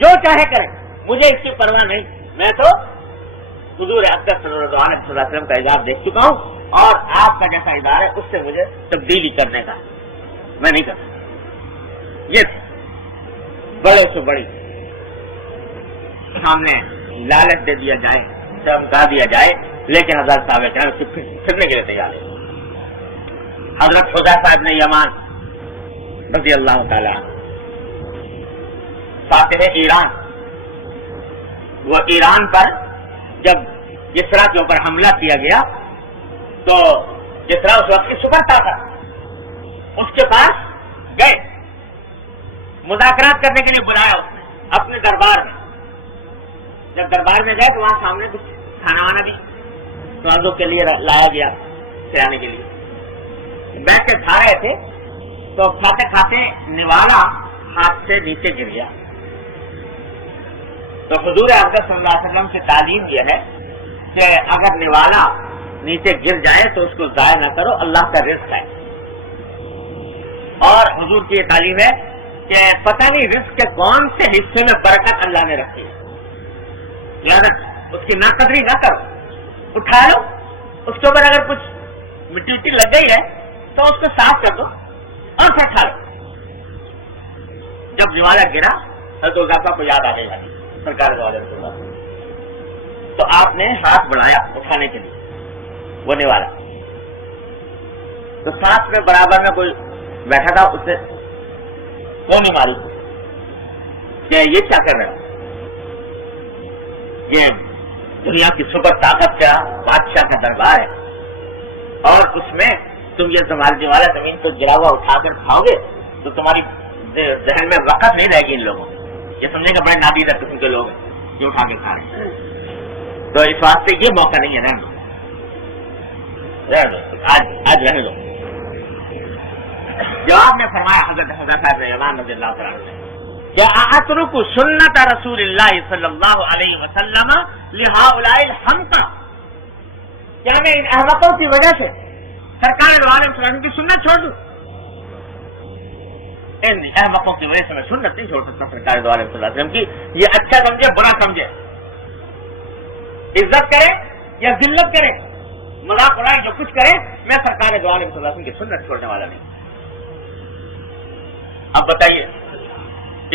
جو چاہے کریں، مجھے اس کی پرواہ نہیں، میں تو حضور اکرم صلی اللہ علیہ وسلم کا اظہار دیکھ چکا ہوں اور آپ کا جیسا اظہار ہے اس سے مجھے تبدیلی کرنے کا میں نہیں کرتا. یہ بڑے سے بڑی سامنے لالچ دے دیا جائے, چمکا دیا جائے, لیکن حضرت صاحب کرام اس سے پھرنے کے لیے تیار ہے. حضرت حذیفہ ابن یمان رضی اللہ تعالیٰ فاتح ایران, وہ ایران پر جب کسریٰ کے اوپر حملہ کیا گیا تو کسریٰ اس وقت کی سپر طاقت, اس کے پاس گئے, مذاکرات کرنے کے لیے بلایا اس نے اپنے دربار میں. جب دربار میں گئے تو وہاں سامنے کچھ کھانا وانا بھی سوادوں کے لیے لایا گیا کھلانے کے لیے. بیٹھ کے کھا رہے تھے تو کھاتے کھاتے نوالا ہاتھ سے نیچے گر گیا. تو حضور اکرم صلی اللہ علیہ وسلم کی تعلیم یہ ہے کہ اگر نوالا نیچے گر جائے تو اس کو ضائع نہ کرو, اللہ کا رزق ہے. اور حضور کی یہ تعلیم ہے کہ پتہ نہیں رزق کے کون سے حصے میں برکت اللہ نے رکھی ہے, لہذا اس کی ناقدری نہ کرو, اٹھا لو. اس کے اوپر اگر کچھ مٹی وٹی لگ گئی ہے تو اس کو صاف کر دو اور پھر اٹھا لو. جب نوالا گرا حضرت حذیفہ کو یاد آ گئی سرکار دو علیہ وسلم, تو آپ نے ہاتھ بڑھایا اٹھانے کے لیے وہ نوالا. تو ساتھ میں برابر میں کوئی بیٹھا تھا, اس سے کون نہیں ماری کہ یہ کیا کر رہے ہو, یہ دنیا کی سپر طاقت کا بادشاہ کا دربار ہے اور اس میں تم یہ سنبھالنے والا زمین کو گرا ہوا اٹھا کر کھاؤ گے تو تمہاری ذہن میں وقت نہیں رہے گی. ان لوگوں یہ سمجھیں کہ بڑے نادیدہ قسم کے لوگ ہیں جو اٹھا کے کھا رہے ہیں. تو اس واسطے یہ موقع نہیں ہے, رہنے دو, آج رہنے دو. جواب میں فرمایا حضرت حذیفہ بن یمان رضی اللہ تعالیٰ عنہ کہ اترک سنت رسول اللہ صلی اللہ علیہ وسلم لہؤلاء الحمقى, کیا میں ان احمقوں کی وجہ سے سرکار دو عالم صلی اللہ علیہ وسلم کی سنت چھوڑ دوں؟ ان احمقوں کی وجہ سے میں سنت نہیں چھوڑ سکتا سرکار دو عالم صلی اللہ علیہ وسلم کی. یہ اچھا سمجھے برا سمجھے, عزت کرے یا ذلت کرے, مذاق اڑائے, جو کچھ کرے, میں سرکار دو عالم صلی اللہ علیہ وسلم کی سنت چھوڑنے والا نہیں. اب بتائیے,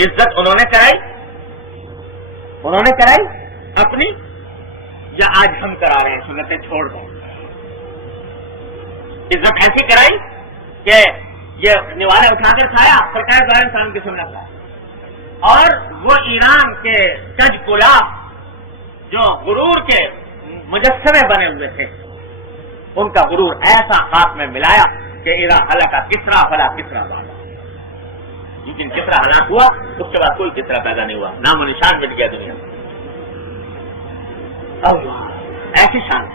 عزت انہوں نے کرائی اپنی, یا آج ہم کرا رہے ہیں سنتیں چھوڑ دیں؟ عزت ایسی کرائی کہ یہ نوالے اٹھا کر کھایا سرکار دو عالم صلی اللہ علیہ وسلم کی سنت ہے. اور وہ ایران کے کج کلا جو غرور کے مجسمے بنے ہوئے تھے, ان کا غرور ایسا خاک میں ملایا کہ ایران ہلاکا کسرا فلا کسرا بالا. جس دن کسرا ہلاک ہوا اس کے بعد کوئی کسرا پیدا نہیں ہوا, نام و نشان مٹ گیا دنیا میں. ایسی شان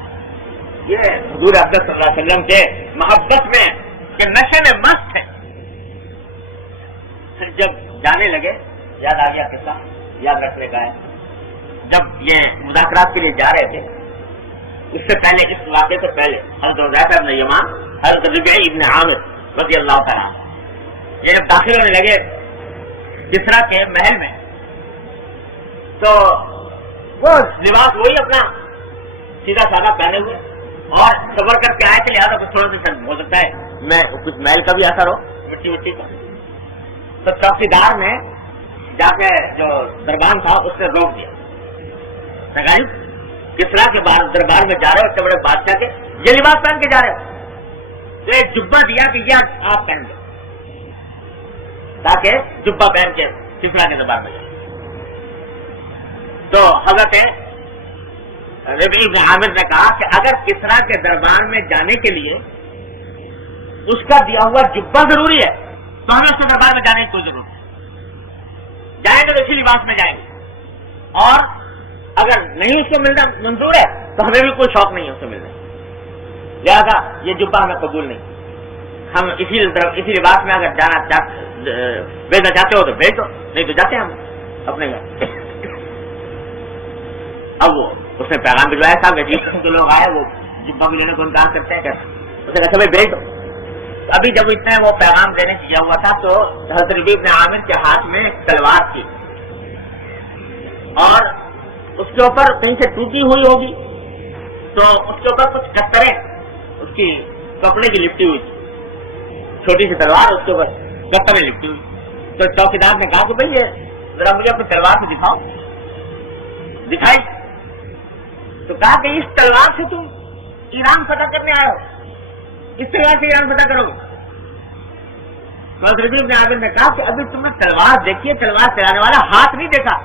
یہ حضور اکرم صلی اللہ علیہ وسلم کے محبت میں کہ نشے میں مست ہے. پھر جب جانے لگے, یاد آ گیا قصہ, یاد رکھنے کا ہے. جب یہ مذاکرات کے لیے جا رہے تھے, اس سے پہلے, اس واقعے سے پہلے حضرت حذیفہ بن یمان, حضرت ربیعہ ابن عامر رضی اللہ تعالیٰ عنہ یہ جب داخل ہونے لگے کسریٰ کے محل میں, تو وہ لباس وہی اپنا سیدھا سادہ پہنے ہوئے اور صبر کر کے آئے تھے, لہٰذا کچھ تھوڑا سا ہو سکتا ہے میں کچھ محل کا بھی اثر ہو, مٹی وٹی کا. تو چوکیدار نے جا کے جو دربان تھا اس نے روک دیا, کسریٰ کے دربار میں جا رہے ہو, اتنے بڑے بادشاہ کے یہ لباس پہن کے جا رہے ہو, تو ایک جبہ دیا کہ یہ آپ پہن لو, تاکہ جبہ پہن کے کسریٰ کے دربار میں جائے. تو حضرت ربیعہ بن عامر نے کہا کہ اگر کسریٰ کے دربار میں جانے کے لیے اس کا دیا ہوا جبہ ضروری ہے تو ہمیں اس کے دربار میں جانے کی کوئی ضرورت نہیں, جائیں گے تو اسی لباس میں جائیں گے. اور اگر نہیں اس کو ملنا منظور ہے تو ہمیں بھی کوئی شوق نہیں ہے اس کو ملنے, لہذا یہ جبہ ہمیں قبول نہیں. ہم اسی لباس میں اگر جانا بھیجنا چاہتے ہو تو بھیج دو, نہیں تو جاتے ہیں ہم اپنے گھر. اب وہ اس نے پیغام بھجوایا, صاحب عجیب کے لوگ آئے, وہ جبہ بھی لینے کو انکار کرتے ہیں, اس نے کہا بھائی بھیج دو. ابھی جب اتنے وہ پیغام دینے کیا ہوا تھا تو حضرت ربیعہ بن عامر کے ہاتھ میں ایک تلوار تھی, اور اس کے اوپر کہیں سے ٹوٹی ہوئی ہوگی تو اس کے اوپر کچھ کتریں اس کی کپڑے کی لپٹی ہوئی تھی، چھوٹی سی تلوار اس کے اوپر کتریں لپٹی ہوئی. تو چوکیدار نے کہا کہ بھائی یہ ذرا مجھے اپنی تلوار سے دکھاؤ. دکھائی تو کہا کہ اس تلوار سے تم ایران فتح کرنے آئے ہو، اس تلوار سے ایران فتح کرو گے. حضرت ربیع بن عامر نے کہا کہ ابھی تم نے تلوار دیکھی ہے، تلوار چلانے والا ہاتھ نہیں دیکھا.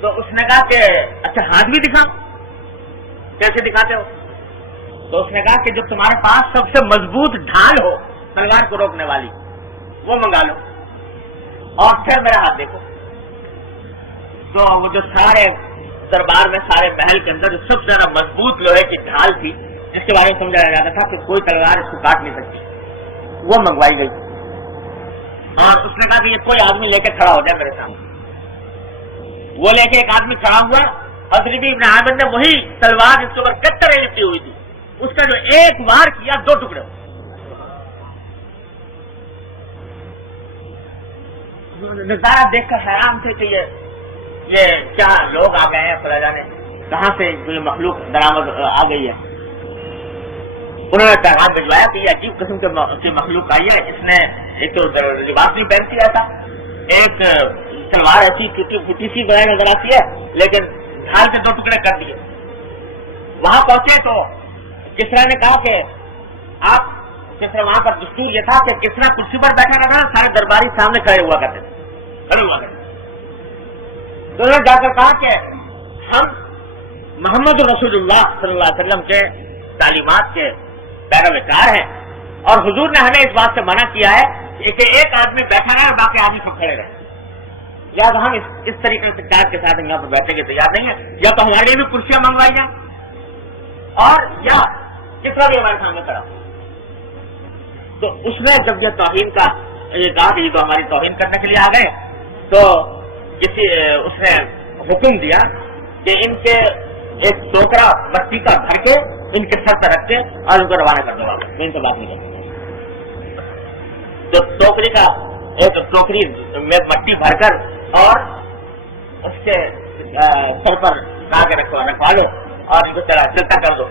تو اس نے کہا کہ اچھا ہاتھ بھی دکھاؤ. کیسے دکھاتے ہو؟ تو اس نے کہا کہ جو تمہارے پاس سب سے مضبوط ڈھال ہو تلوار کو روکنے والی وہ منگا لو اور پھر میرا ہاتھ دیکھو. تو وہ جو سارے دربار میں سارے محل کے اندر جو سب سے زیادہ مضبوط لوہے کی ڈھال تھی جس کے بارے میں سمجھایا جاتا تھا کہ کوئی تلوار اس کو کاٹ نہیں سکتی، وہ منگوائی گئی. اور اس نے کہا کہ یہ کوئی آدمی لے کے کھڑا ہو جائے میرے سامنے. وہ لے کے ایک آدمی کھڑا ہوا. حضرت ربیع بن عامر نے وہی تلوار جس کے اوپر کتریں لپٹی ہوئی تھی اس کا جو ایک وار کیا 2 ٹکڑے ہو. نظارہ دیکھ کر حیران تھے کہ یہ کیا لوگ آ گئے ہیں، خدا جانے کہاں سے یہ مخلوق درآمد آ گئی ہے. انہوں نے پیغام بھجوایا کہ یہ عجیب قسم کی مخلوق آئی ہے، اس نے ایک تو لباس نہیں پہنتی ایسا، ایک تلوار ایسی ٹوٹی پھوٹی سی بنائی نظر آتی ہے لیکن ڈھال کے 2 ٹکڑے کر دیے. وہاں پہنچے تو کسرا نے کہا کہ آپ کسرا، وہاں پر دستور یہ تھا کہ کسرا کرسی پر بیٹھا رہتا تھا، سارے درباری سامنے کھڑے ہوا کرتے تھے. تو انہوں نے جا کر کہا کہ ہم محمد رسول اللہ صلی اللہ علیہ وسلم کے تعلیمات کے پیروکار ہیں اور حضور نے ہمیں اس بات سے منع کیا ہے کہ ایک آدمی بیٹھا رہے اور باقی آدمی سب کھڑے رہے. یا تو ہم اس طریقے سے چار کے ساتھ یہاں پر بیٹھنے کے تیار نہیں ہیں، یا تو ہمارے لیے بھی کرسیاں منگوائی جائیں اور یا کتنا بھی ہمارے سامنے کھڑا. تو اس نے جب یہ توہین کا یہ کہا کہ یہ تو ہماری توہین کرنے کے لیے آ گئے تو اس نے حکم دیا کہ ان کے ایک ٹوکرا مٹی کا بھر کے ان کے سر پر رکھ کے اور ان کو روانہ کر دو. میں ان سے بات نہیں کرتا. تو ٹوکری کا ایک ٹوکری میں مٹی بھر کر اور اس کے سر پر لا کے رکھوا لو اور ان کو چلتا کر دو.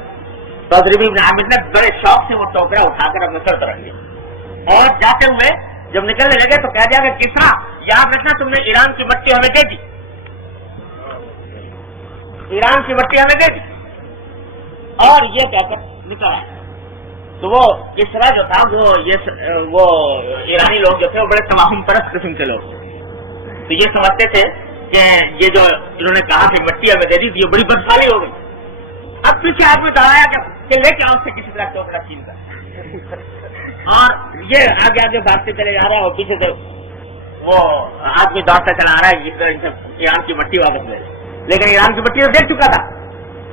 تو حضرت ربیع بن عامر نے بڑے شوق سے وہ ٹوکرا اٹھا کر اپنے سر پر رکھ لیا اور جاتے ہوئے جب نکلنے لگے تو کہہ دیا کہ کسرا یاد رکھنا تم نے ایران کی مٹی ہمیں دے دی، ایران کی مٹی ہمیں دے دی. اور یہ کہہ کر نکل آیا. تو وہ کسرا جو تھا وہ ایرانی لوگ جو تھے وہ بڑے تمام پرست قسم کے لوگ تھے. تو یہ سمجھتے تھے کہ یہ جو انہوں نے کہا کہ مٹی ہمیں دے دی یہ بڑی بدفالی ہو گئی. اب پیچھے آدمی دوڑایا کہ لے کے آؤ سے کسی طرح ٹوکرا چھین کر اور یہ آگے آگے بھاگتے چلے جا رہا ہے اور پیچھے سے وہ آدمی دوڑتا چلا آ رہا ہے ایران کی مٹی واپس لے. لیکن ایران کی مٹی تو دیکھ چکا تھا.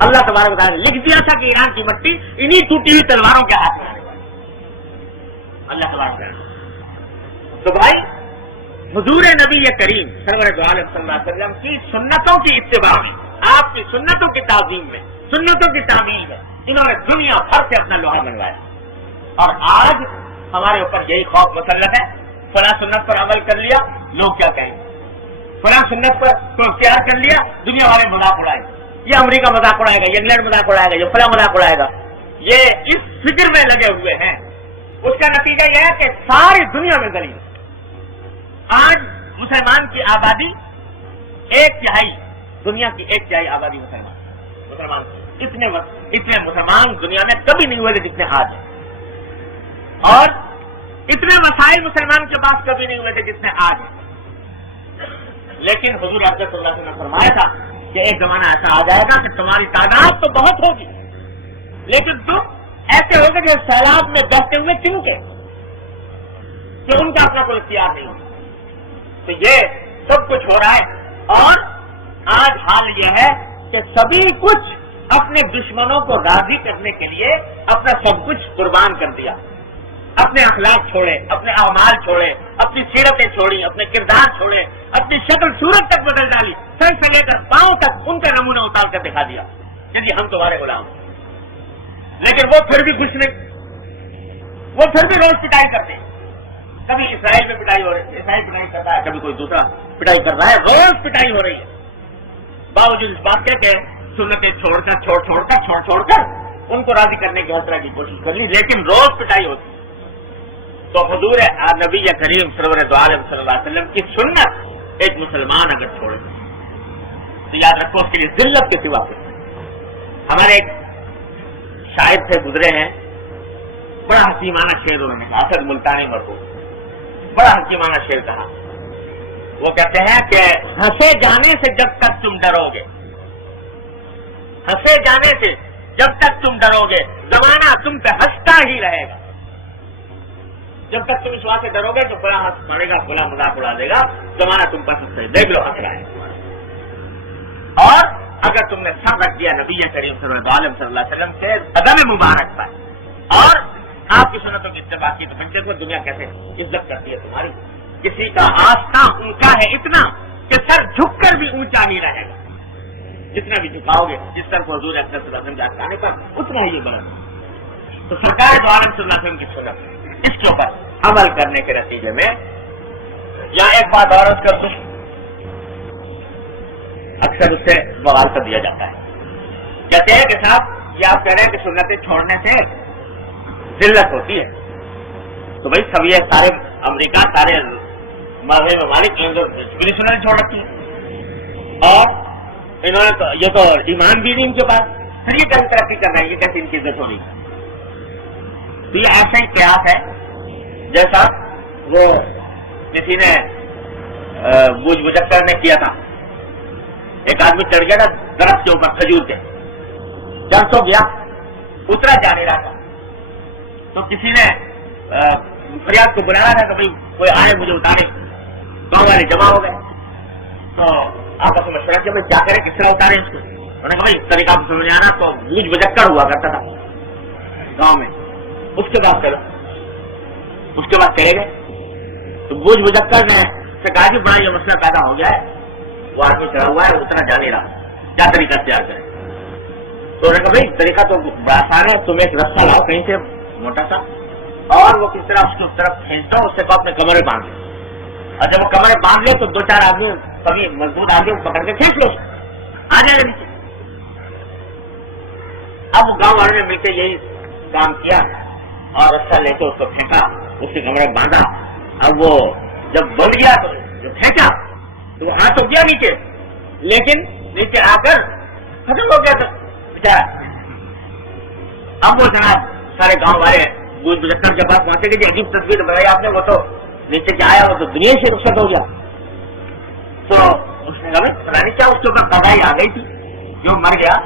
اللہ تبارک و تعالیٰ نے لکھ دیا تھا کہ ایران کی مٹی انہی ٹوٹی ہوئی تلواروں کے ہاتھ میں آنے والی. اللہ تبارک و تعالیٰ. تو بھائی حضور نبی کریم سرور دو عالم صلی اللہ علیہ وسلم کی سنتوں کی اتباع میں، آپ کی سنتوں کی تعظیم میں، سنتوں کی تعمیل میں انہوں نے دنیا بھر سے اپنا لوہا منوایا. اور آج ہمارے اوپر یہی خوف مسلط ہے، فلاں سنت پر عمل کر لیا لوگ کیا کہیں گے، فلاں سنت پر تو اختیار کر لیا دنیا والے مذاق اڑائیں گے، یہ امریکہ مذاق اڑائے گا، یہ انگلینڈ مذاق اڑائے گا، یہ فلاں مذاق اڑائے گا. یہ اس فکر میں لگے ہوئے ہیں. اس کا نتیجہ یہ ہے کہ ساری دنیا میں ذلیل. آج مسلمان کی آبادی 1/3، دنیا کی 1/3 آبادی مسلمان اتنے مسلمان دنیا میں کبھی نہیں ہوئے جتنے آج ہیں. اور اتنے مسائل مسلمان کے پاس کبھی نہیں ہوئے تھے جتنے آج ہیں. لیکن حضور اقدس صلی اللہ علیہ وسلم نے فرمایا تھا کہ ایک زمانہ ایسا آ جائے گا کہ تمہاری تعداد تو بہت ہوگی لیکن تم ایسے ہوگے جو سیلاب میں بہتے ہوئے چمکے کہ ان کا اپنا کوئی اختیار نہیں ہوگا. تو یہ سب کچھ ہو رہا ہے اور آج حال یہ ہے کہ سبھی کچھ اپنے دشمنوں کو راضی کرنے کے لیے اپنا سب کچھ قربان کر دیا. اپنے اخلاق چھوڑے، اپنے اعمال چھوڑے، اپنی سیرتیں چھوڑی، اپنے کردار چھوڑے، اپنی شکل صورت تک بدل ڈالی، سر سے لے کر پاؤں تک ان کا نمونہ اتار کر دکھا دیا کہ جی ہم تمہارے غلام ہیں. لیکن وہ پھر بھی خوش نہیں، وہ پھر بھی روز پٹائی کرتے. کبھی اسرائیل میں پٹائی ہو رہی ہے، اسرائیل پٹائی کر رہا ہے، کبھی کوئی دوسرا پٹائی کر رہا ہے، روز پٹائی ہو رہی ہے، باوجود اس بات کے کہ سنتیں چھوڑ کر ان کو راضی کرنے کی ہر طرح کی کوشش کر لی، لیکن روز پٹائی ہوتی۔ تو حضور نبی کریم سرور دو عالم صلی اللہ علیہ وسلم کی سنت ایک مسلمان اگر چھوڑے تو یاد رکھو اس کے لیے ذلت کے سوا کچھ نہیں۔ ہمارے ایک شاعر سے گزرے ہیں، بڑا حکیمانہ شعر انہوں نے کہا، اسد ملتانی مرحوم، بڑا حکیمانہ شعر کہا۔ وہ کہتے ہیں کہ ہنسے جانے سے جب تک تم ڈرو گے، ہنسے جانے سے جب تک تم ڈرو گے، زمانہ تم پہ ہنستا ہی رہے گا۔ جب تک تم اس بات سے ڈرو گے تو بڑا ہنس پڑے گا، بڑا مذاق اڑا دے گا، زمانہ تم پر ہنستا ہے، دیکھ لو ہنس رہا ہے۔ اور اگر تم نے سر رکھ دیا نبی کریم صلی اللہ علیہ وسلم سے قدم مبارک پر اور آپ کی سنتوں کی اتباع کی، تو بچے کو دنیا کیسے عزت کرتی ہے تمہاری؟ کسی کا آستہ اونچا ہے اتنا کہ سر جھک کر بھی اونچا ہی رہے گا، جتنا بھی جھکاؤ گے جس طرح کو حضور اکرم صلی اللہ علیہ وسلم کے آستانے پر اتنا ہی یہ بڑھے۔ تو سرکار دو عالم صلی اللہ علیہ وسلم کی سنت، اس کے اوپر عمل کرنے کے نتیجے میں یہاں ایک بات اور اس کا اکثر اس سے مغالطہ دیا جاتا ہے، کہتے ہیں کہ صاحب یہ آپ کہہ رہے ہیں کہ سنتیں چھوڑنے سے ذلت ہوتی ہے، تو بھائی سب یہ سارے امریکہ سارے مذہبی ممالک بھی سنتیں چھوڑ رکھی ہیں اور انہوں نے یہ تو ایمان بھی نہیں ان کے پاس، پھر یہ کیسے ترقی کر رہے ہیں، یہ کیسے ان کی عزت ہو رہی ہے؟ تو یہ ایسا ہی قیاس ہے جیسا وہ کسی نے بوجھ مجکر نے کیا تھا، ایک آدمی چڑھ گیا تھا درخت کے اوپر کھجور کے، چڑھ تو گیا، اترا جا نہیں رہا تھا، تو کسی نے فریاد کو بلایا تھا کہ بھائی کوئی آئے مجھے اتارے، گاؤں والے جمع ہو گئے، تو آپس میں مشورہ کیا بھائی کیا کریں، کس طرح اتارے اس کو؟ انہوں نے کہا بھائی طریقہ کو سمجھ آنا تو بوجھ مجکر ہوا کرتا تھا گاؤں میں، اس کے بعد کرو، اس کے بعد چلے گئے، تو بوجھ مجکر نے سے کہا کہ بڑا یہ مسئلہ پیدا ہو گیا ہے، وہ آدمی چڑھا ہوا ہے اتنا جا نہیں رہا، کیا طریقہ اختیار کریں؟ تو انہوں نے کہا بھائی طریقہ تو بڑا آسان ہے، تم ایک رستہ لاؤ کہیں سے موٹا سا، اور وہ کس طرح اس کی طرف کھینچتا ہوں، اس سے اپنے کمرے باندھ لے، اور جب وہ کمرے باندھ لے تو دو چار آدمی کبھی مضبوط آدمی پکڑ کے کھینچ لو، آ جائے گا نیچے۔ اب وہ گاؤں والوں نے مل کے یہی کام کیا اور رستہ لے کے اس کو پھینکا، اس کے کمرے باندھا، اب وہ جب بند گیا تو جب پھینکا تو وہ ہاتھ تو گیا نیچے، لیکن نیچے آ کر ختم ہو گیا تھا بیچارا۔ اب وہ جناب سارے گاؤں والے بوجھ مجکر کے پاس پہنچے گئے، عجیب تصویر بنائی آپ نے، وہ تو نیچے سے آیا، وہ تو دنیا سے رخصت ہو گیا۔ تو اس نے کہا پتا نہیں کیا اس کے اوپر دوائی آ گئی تھی جو مر گیا،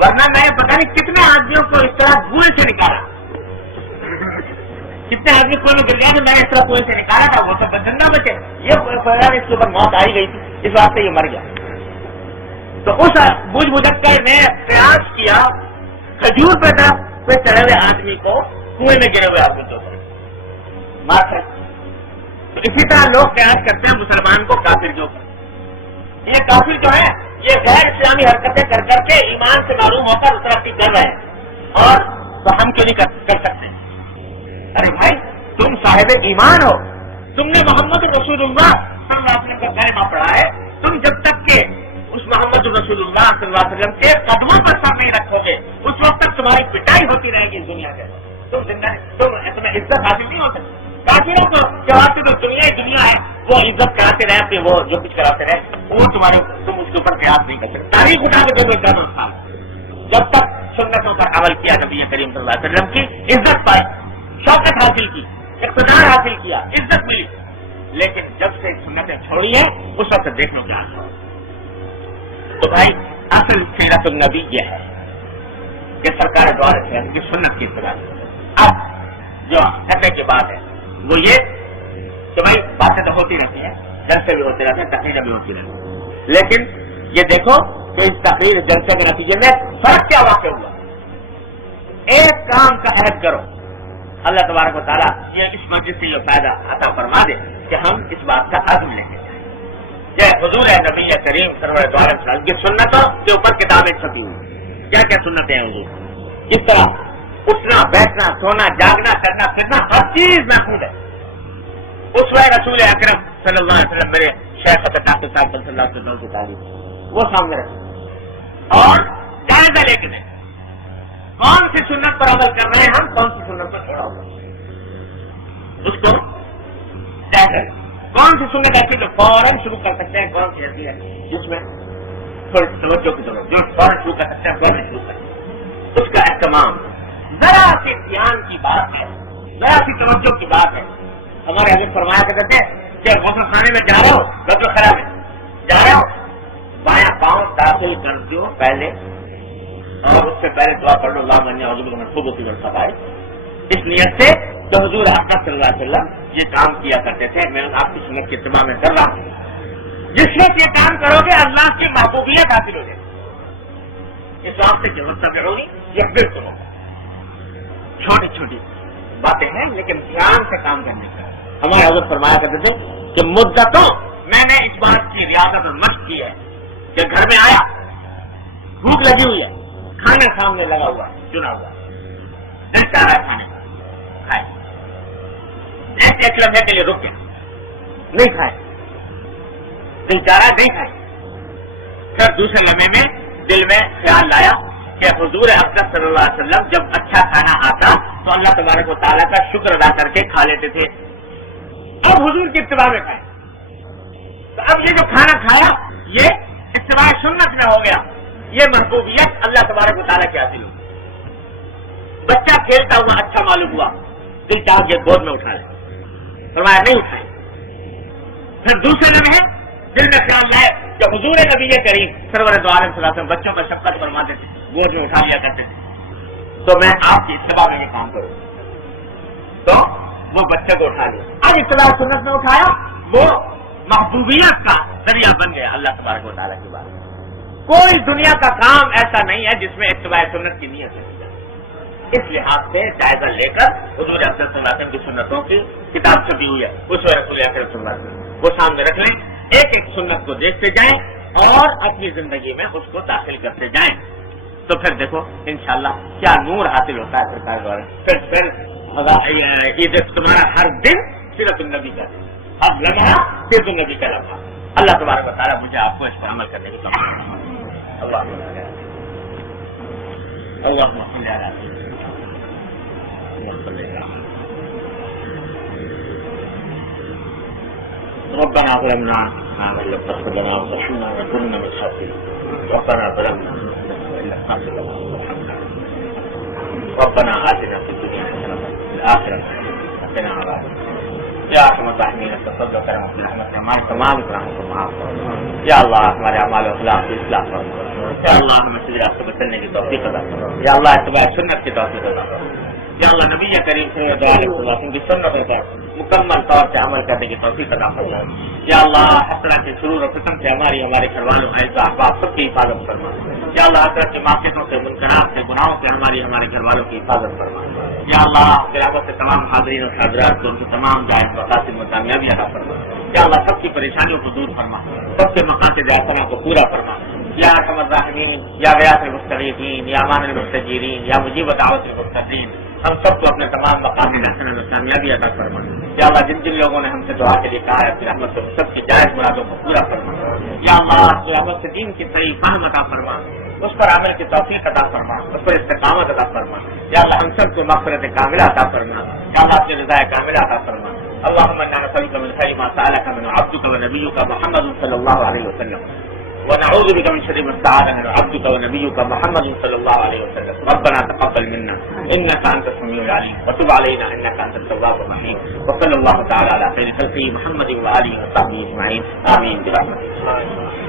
ورنہ میں پتا نہیں کتنے آدمیوں کو اس طرح کنویں سے نکالا، کتنے آدمی کنویں میں گر گیا، میں نے اس طرح کنویں سے نکالا تھا، وہ سب زندہ بچے، یہ اس کے اوپر موت آئی گئی تھی، اس واسطے یہ مر گیا۔ تو اس بوجھ مجکر نے قیاس کیا کھجور پہ چڑھے ہوئے آدمی کو کنویں میں گرے ہوئے آدمی کے اوپر مار سکتے۔ تو اسی طرح لوگ قیاس کرتے ہیں مسلمان کو کافر کے اوپر۔ یہ کافر جو ہے یہ غیر اسلامی حرکتیں کر کر کے ایمان سے معروم ہو کر ترقی کر رہے ہیں، اور تو ہم کیوں نہیں کر سکتے؟ ارے بھائی تم صاحب ایمان ہو، تم نے محمد رسول اللہ صلی اللہ علیہ وسلم کا کلمہ پڑھا ہے، تم جب تک کہ اس محمد رسول اللہ صلی اللہ علیہ وسلم کے قدموں پر سر نہیں رکھو گے اس وقت تک تمہاری پٹائی ہوتی رہے گی اس دنیا کے، تم زندہ تمہیں عزت حاصل نہیں ہو سکتی۔ کافروں کو جواب تو دنیا ہی دنیا ہے، وہ عزت کراتے رہے پھر وہ جو کچھ کراتے رہے، وہ تم اس کے اوپر قیاس نہیں کر سکتے۔ تاریخ اٹھا کے دیکھو کرنا تھا، جب تک سنتوں پر عمل کیا نبی کریم صلی اللہ علیہ وسلم کی عزت پائی، شوکت حاصل کی، اقتدار حاصل کیا، عزت ملی، لیکن جب سے سنتیں چھوڑی ہیں اس وقت دیکھ لو کیا ہے۔ تو بھائی اصل سیرت النبی یہ ہے کہ سرکار دوارے کی سنت کی اتباع۔ اب جو کرنے کی بات ہے وہ یہ کہ بھائی باتیں تو ہوتی رہتی ہیں، جلسے بھی ہوتے رہتے ہیں، تقریریں بھی ہوتی رہتی ہیں، لیکن یہ دیکھو کہ اس تقریر جلسے کے نتیجے میں فرق کیا واقع ہوا۔ ایک کام کا عہد کرو، اللہ تبارک و تعالیٰ یہ اس مجلس سے یہ فائدہ عطا فرما دے کہ ہم اس بات کا عزم لیں گے۔ یہ حضور نبی کریم سرور دو عالم صلی اللہ علیہ وسلم کی سنتوں کے اوپر کتابیں چھپی ہوئی، کیا کیا سنتیں ہیں حضور، جس طرح اٹھنا بیٹھنا سونا جاگنا کرنا پھرنا ہر چیز محفوظ ہے، اسوہ رسول اکرم صلی اللہ علیہ وسلم میرے شیخ ڈاکٹر صاحب صلی اللہ علیہ وسلم کی تعلیم وہ سامنے رکھیں اور جائزہ لے کے دیں کون سی سنت پر عمل کر رہے ہیں ہم، کون سی سنت پر چھوڑا ہوگا اس کو طے کریں. کون سی سنت ایسی تو فوراً شروع کر سکتے ہیں، کون سی ایسی ہے جس میں تھوڑی توجہ کی ضرورت جو فوراً شروع کر سکتے ہیں فوراً شروع کر سکتے ہیں. اس کا اہتمام ذرا سی دھیان کی بات ہے، ذرا سی توجہ کی بات ہے. ہمارے حضرت فرمایا کرتے تھے کہ غسل خانے میں جا رہے ہو، غسل خلا میں جا رہے ہو، بایاں پاؤں داخل کر دو پہلے اور اس سے پہلے دعا پڑھ لو اللہ من یعوذ بک من الخبث والخبائث، اس نیت سے تو حضور اقدس صلی اللہ علیہ وسلم یہ کام کیا کرتے تھے. میں آپ کی سنت کے اتباع میں کر رہا ہوں. جس وقت یہ کام کرو گے اللہ کی محبوبیت حاصل ہو جائے گی. اس واسطے جو مطلب ہوگی یہ بالکل ہوگا. چھوٹی چھوٹی باتیں ہیں لیکن دھیان سے کام کرنے کا. ہمارے حضرت فرمایا کرتے تھے کہ مدتوں میں نے اس بات کی ریاضت اور مشق کی ہے کہ گھر میں آیا، بھوک لگی ہوئی ہے، کھانا سامنے لگا ہوا چنا ہوا، دل چاہ رہا ہے کھانے کا، کھائے. ایسے ایک لمحے کے لیے رک کے نہیں کھائے، دل چاہ رہا نہیں کھائے. پھر دوسرے لمحے میں دل میں خیال لایا کہ حضور اقدس صلی اللہ علیہ وسلم جب اچھا کھانا آتا تو اللہ تبارک و تعالیٰ کا شکر ادا کر کے کھا لیتے تھے. اب حضور کی اتباع میں کھائے تو اب یہ جو کھانا کھایا یہ اتباع سنت میں ہو گیا، یہ محبوبیت اللہ تبارک و تعالیٰ کی حاصل ہوگی. بچہ کھیلتا ہوا اچھا معلوم ہوا، دل چاہ کے گود میں اٹھا لے، فرمایا نہیں اٹھائے. پھر دوسرے لمحے دل میں خیال لائے کہ حضور نبی کریم سرور دو عالم صلی اللہ علیہ وسلم بچوں کا شفقت فرماتے تھے، گود میں اٹھا لیا کرتے تھے، تو میں آپ کی اتباع میں یہ کام کروں. تو وہ بچے کو اٹھا لیا. اب اتباع سنت میں اٹھایا، وہ محبوبیت کا ذریعہ بن گیا اللہ تبارک و تعالیٰ کی بات. کوئی دنیا کا کام ایسا نہیں ہے جس میں اتباع سنت کی نیت ہے. اس لحاظ سے جائزہ لے کر حضور اقدس صلی اللہ علیہ وسلم کی سنتوں کی کتاب چھپی ہوئی ہے، اس وقت رسول اکرم صلی اللہ علیہ وسلم وہ سامنے رکھ لیں، ایک ایک سنت کو دیکھتے جائیں اور اپنی زندگی میں اس کو داخل کرتے جائیں. تو پھر دیکھو انشاءاللہ کیا نور حاصل ہوتا ہے سرکار دوارا. پھر عید تمہارا ہر دن سیرت النبی کا، ہر لمحہ سیرت النبی کا لمحہ. اللہ تبارک و تعالیٰ مجھے آپ کو اس پر عمل کرنے کی توفیق. ربنا ظلمنا انفسنا وان لم تغفر لنا وترحمنا لنكونن من الخاسرين. ربنا ظلمنا انفسنا وان لم تغفر لنا وترحمنا. ربنا آتنا في الدنيا حسنة وفي الآخرة حسنة وقنا عذاب النار. یا ارحم الراحمین تصدق کرم اپنی رحمت سے ہمارے تمام گناہوں کو معاف کرو. یا اللہ ہمارے اعمال و اخلاق کی اصلاح کرو. یا اللہ ہمیں صحیح راستے پر چلنے کی توفیق عطا کرو. یا اللہ اتباع سنت کی توفیق عطا کرو. یا اللہ نبی کریم صلی اللہ علیہ وسلم کی سنتوں پر مکمل طور سے عمل کرنے کی توفیق عطا فرما. یا اللہ حسرت کے شرور و فتن سے ہمارے گھر والوں اعزاء احباب سب کی حفاظت فرما. یا اللہ حسرت کی معصیتوں سے منکرات سے گناہوں سے ہمارے گھر والوں کی حفاظت فرما. یا اللہ تلاوت سے تمام حاضرین اور حاضرات کو ان کے تمام جائز مقاصد میں کامیابی عطا فرما. یا اللہ سب کی پریشانیوں کو دور فرما، سب کے مقاصد حسنہ کو پورا فرما. یا ارحم الراحمین، یا غیاث المستغیثین، یا امان المستجیرین، یا مجیب دعوت المضطرین، ہم سب کو اپنے تمام مقاصد حسنہ میں کامیابی عطا فرما. یا اللہ جن لوگوں نے ہم سے دعا کے لیے کہا ہے اپنی رحمت سے سب کی جائز مرادوں کو پورا فرما. یا اللہ رحمت سے دین کی صحیح فہم عطا فرما، اس پر عمل کی توفیق عطا فرما، اس پر استقامت عطا فرما. یا اللہ ہم سب کو مغفرت کاملہ عطا فرما. یا اللہ اپنی رضا کاملہ عطا فرما. اللهم انا نسألك من خير ما سألك منه عبدك ونبيك محمد صلى الله عليه وسلم، ونعوذ بك من شر ما استعاذ منه عبدك ونبيك محمد صلى الله عليه وسلم. ربنا تقبل منا انك انت السميع العليم وتب علينا انك انت التواب الرحيم. وصلى الله تعالى على خير خلقه محمد واله وصحبه اجمعين. امين برحمتك.